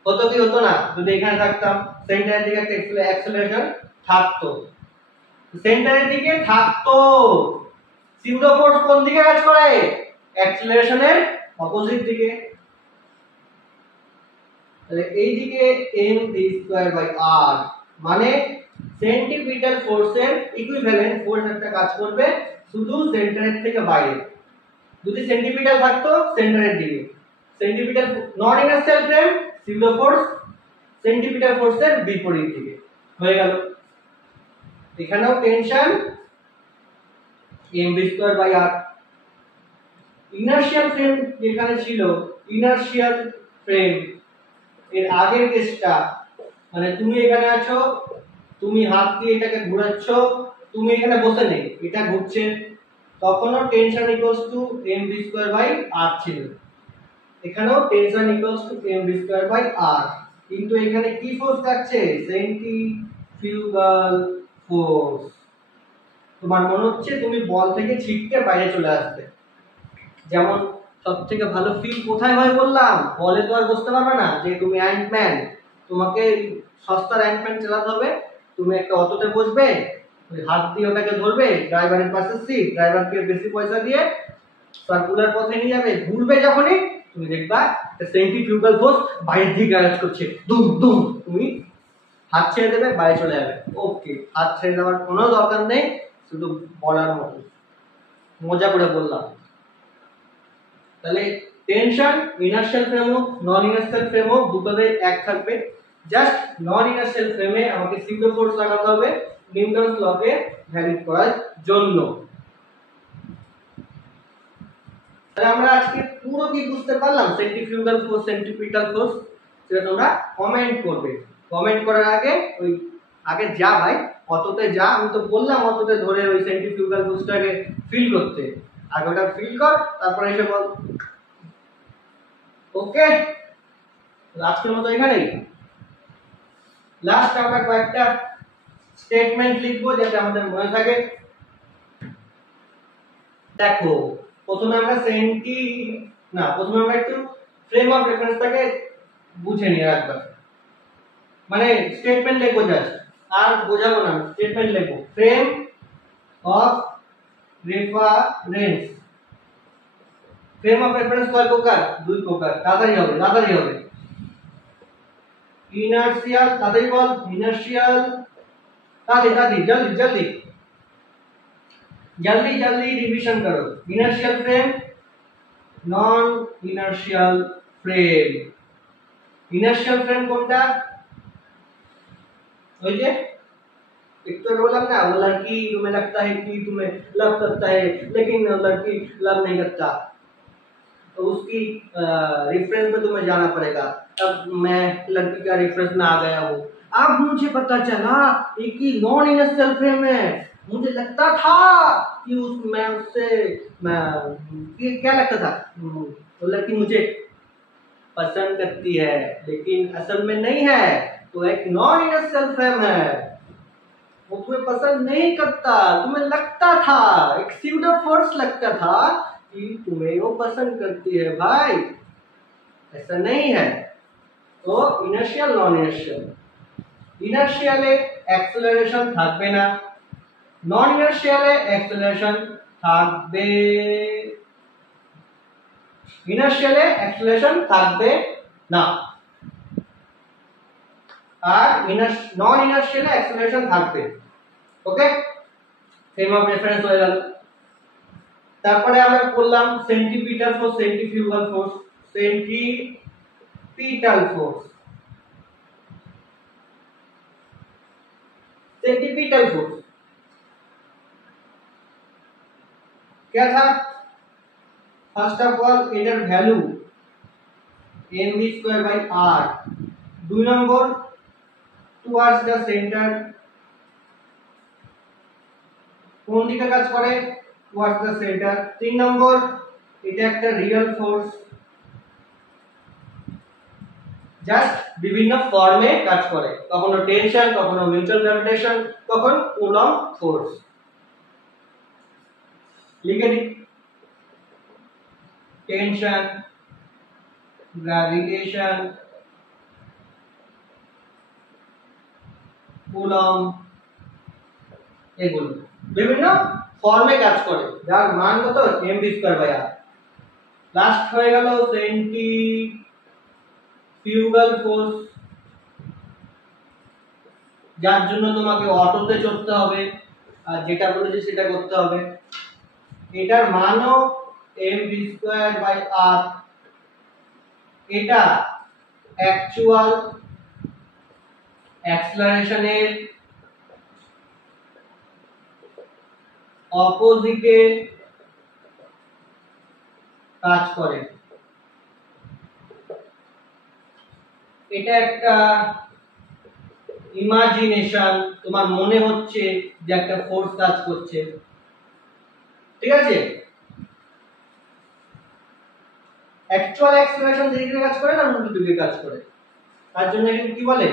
হতো কি হতো না? যদি এখানে থাকতাম সেন্টারের দিকে একটা অ্যাক্সেলারেশন থাকতো, সেন্টারের দিকে থাকতো। সিউডো ফোর্স কোন দিকে কাজ করে? অ্যাক্সেলারেশনের অপোজিট দিকে। তাহলে এই দিকে m v²/r মানে সেন্টিপিটাল ফোর্সের ইকুইভ্যালেন্ট ফোর্স একটা কাজ করবে শুধু সেন্টারের থেকে বাইরে। যদি সেন্টিপিটাল থাকতো সেন্টারের দিকে, সেন্টিপিটাল নন ইনার্শিয়াল ফ্রেম, সিউডো ফোর্স সেন্টিপিটাল ফোর্সের বিপরীত দিকে হয়ে গেল। এখানেও টেনশন mv²/r। ইনার্শিয়াল ফ্রেম যেখানে ছিল, ইনার্শিয়াল ফ্রেম এর আগের কেসটা, মানে তুমি এখানে আছো, তুমি হাত দিয়ে এটাকে ঘোরাচ্ছো, তুমি এখানে বসে নেই, এটা ঘুরছে, তখনও টেনশন ইকুয়ালস টু mv²/r ছিল। এখানেও টেনশন ইকুয়ালস টু mv²/r, কিন্তু এখানে কি ফোর্স কাটছে? Centrifugal force. তোমার মনে হচ্ছে তুমি বল থেকে ছিটকে বাইরে চলে আসবে। যেমন সবথেকে ভালো ফিল কোথায় হয় বললাম? বলে তো আর বসতে পারবে না যে তুমি অ্যান্টম্যান, তোমাকে সস্তার অ্যান্টম্যান চালাতে হবে, তুমি একটা অটোতে বসবে, হাত দিয়ে ওটাকে ধরবে, ড্রাইভারের পাশে সিট, ড্রাইভারকে বেশি পয়সা দিয়ে সার্কুলার পথে নিয়ে যাবে, ঘুরবে যখনই তুমি দেখবা সেন্ট্রিফিউগাল ফোর্স বাইরের দিকে কাজ করছে, দুম দুম, তুমি হাত ছেড়ে দেবে, বাইরে চলে যাবে। ওকে, হাত ছেড়ে দেওয়ার কোনো দরকার নেই, শুধু বলার মতো, মজা করে বললাম। তাহলে টেনশন ইনার্শিয়াল ফ্রেম হোক নন ইনার্শিয়াল ফ্রেম হোক দুটোতে এক থাকবে, জাস্ট নন ইনার্শিয়াল ফ্রেমে আমাকে সিউডো ফোর্স লাগাতে হবে নিউটনস লকে ভ্যালিড করার জন্য। তাহলে আমরা আজকে পুরো কি বুঝতে পারলাম সেন্ট্রিফিউগাল ফোর্স, সেন্ট্রিপিটাল ফোর্স, সেটা তোমরা কমেন্ট করবে। কমেন্ট করার আগে ওই আগে যা ভাই অততে যা, আমি তো বললাম অততে ধরে ওই সেন্ট্রিফিউগাল ফোর্সটাকে ফিল করতে, আগে ওটা ফিল কর, তারপরে এসে বল। ওকে, আজকের মতো এখানেই। লাস্ট আমরা কয়েকটা স্টেটমেন্ট লিখবো যাতে আমাদের মনে থাকে। দেখো, প্রথমে আমরা প্রথমে আমরা একটু ফ্রেম অফ রেফারেন্সটাকে বুঝে নিয়ে রাখবো, মানে স্টেটমেন্ট লিখবো জাস্ট, আর বোঝাবো না, স্টেটমেন্ট লিখবো। Frame of reference, frame of reference কয় প্রকার? দুই প্রকার। তাড়াতাড়ি হবে। ইনার্শিয়াল, তাড়াতাড়ি বল, ইনার্শিয়াল, তাড়াতাড়ি জলদি রিভিশন করো। ইনার্শিয়াল ফ্রেম, নন ইনার্শিয়াল ফ্রেম। ইনার্শিয়াল ফ্রেম কোনটা? ওই যে एक तो बोला ना, वो लड़की तुम्हें लगता है कि तुम्हें लव करता है लेकिन लड़की लव नहीं करता, तो उसकी रेफरेंस में तुम्हें जाना पड़ेगा। अब मैं लड़की का रेफरेंस में आ गया हूँ, अब मुझे पता चला एक ही नॉन इनर्शियल फ्रेम है। मुझे लगता था कि मैं उससे क्या लगता था, वो लड़की मुझे पसंद करती है, लेकिन असल में नहीं है, तो एक नॉन इनर्शियल फ्रेम है, वो तुम्हें पसंद नहीं करता, तुम्हें लगता था, एक स्यूडो फोर्स लगता था कि तुम्हें वो पसंद करती है भाई, ऐसा नहीं है। तो इनर्शियल नॉन इनर्शियल, ইনার্শিয়ালে অ্যাক্সেলারেশন থাকবে না, নন ইনার্শিয়ালে অ্যাক্সেলারেশন থাকবে, ইনার্শিয়ালে অ্যাক্সেলারেশন থাকবে না, আর নন ইনার্শিয়ালে অ্যাক্সেলারেশন থাকবে। ওকে, ফ্রেম অফ রেফারেন্স হয়ে গেল। তারপরে আমরা করলাম centripetal force, centrifugal force. Centripetal force, centripetal force क्या था? फर्स्ट ऑफ ऑल एटार वैल्यू mv²/r, 2 নম্বর টুয়ার্ডস দ্য সেন্টার, কোন দিকে কাজ করে? Towards the centre. 3 নম্বর এটা একটা রিয়েল ফোর্স, জাস্ট বিভিন্ন ফর্মে কাজ করে, কখনো টেনশন, কখনো মিউচুয়াল গ্র্যাভিটেশন, কখনো কুলম্ব ফোর্স। লিখে দিই, টেনশন, গ্র্যাভিটেশন, কুলম্ব, এগুলো বিভিন্ন ফর্মে কাজ করে, যার মান কত? mv²/r। লাস্ট হয়ে গেল সেন্ট্রিফিউগাল ফোর্স, যার জন্য তোমাকে অটোতে চড়তে হবে আর যেটা বলেছি সেটা করতে হবে। এটার মানও mv²/r। এটা অ্যাকচুয়াল অ্যাক্সেলারেশনের অপোজিটে কাজ করে। এটা একটা ইমাজিনেশন, তোমার মনে হচ্ছে যে একটা ফোর্স কাজ করছে, ঠিক আছে? অ্যাকচুয়াল অ্যাক্সেলারেশন যেদিকে কাজ করে না, উল্টো দিকে কাজ করে, তার জন্য এটাকে কি বলে?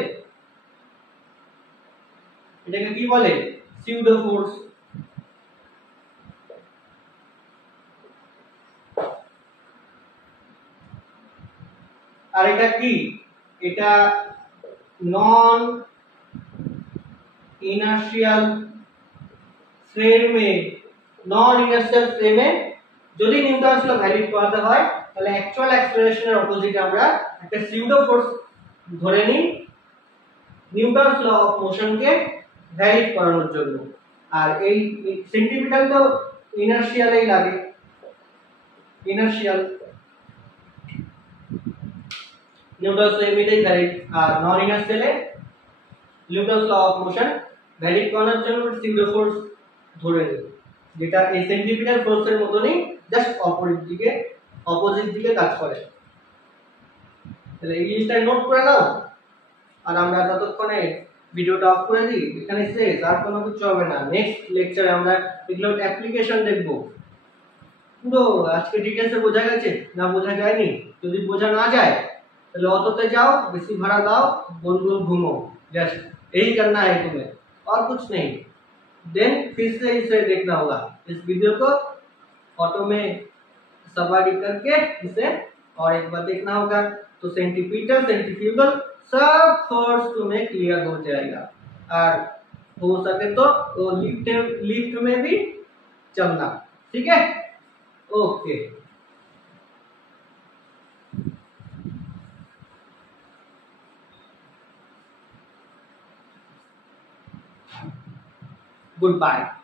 এটাকে কি বলে? Pseudo force. আর এটা কি? এটা নন ইনার্শিয়াল ফ্রেমে, নন ইনার্শিয়াল ফ্রেমে যদি নিউটনস ল ভ্যালিড করাতে হয়, তাহলে অ্যাকচুয়াল অ্যাক্সেলারেশনের অপোজিটে আমরা একটা সিউডো ফোর্স ধরে নিই নিউটনস ল অফ মোশনকে ভ্যালিড করানোর জন্য। আর এই সেন্ট্রিপিটাল তো ইনার্শিয়ালেই লাগে, ইনার্শিয়াল নিউটনস ল এমনিতেই ভ্যালিড, আর নন ইনার্শিয়ালে Newton's law of motion valid করানোর জন্য সিউডো ফোর্স ধরে নিই, যেটা এই সেন্ট্রিপিটাল ফোর্সের মতনই, জাস্ট অপোজিট দিকে কাজ করে। তাহলে এই জিনিসটা নোট করে নাও, আর আমরা ততক্ষণে ভিডিওটা অফ করে দিই, এখানে শেষ, আর কোনো কিছু হবে না। নেক্সট লেকচারে আমরা এগুলোর অ্যাপ্লিকেশন দেখব। পুরো আজকে ডিটেইলসে বোঝা গেছে না বোঝা যায়নি? যদি বোঝা না যায় তাহলে অটোতে जाओ, बेसी भाड़ा लाओ, गोल गोल घूमो, जस्ट यही करना है तुम्हें, और कुछ नहीं। देन फिर से इसे देखना होगा, इस वीडियो को ऑटो में सवारी करके इसे और एक बार देखना होगा, तो सेंट्रीपिटल सेंट्रीफ्यूगल सब फोर्स तुम्हें क्लियर हो जाएगा। और हो सके तो लिफ्ट में भी चलना, ठीक है? Okay, goodbye।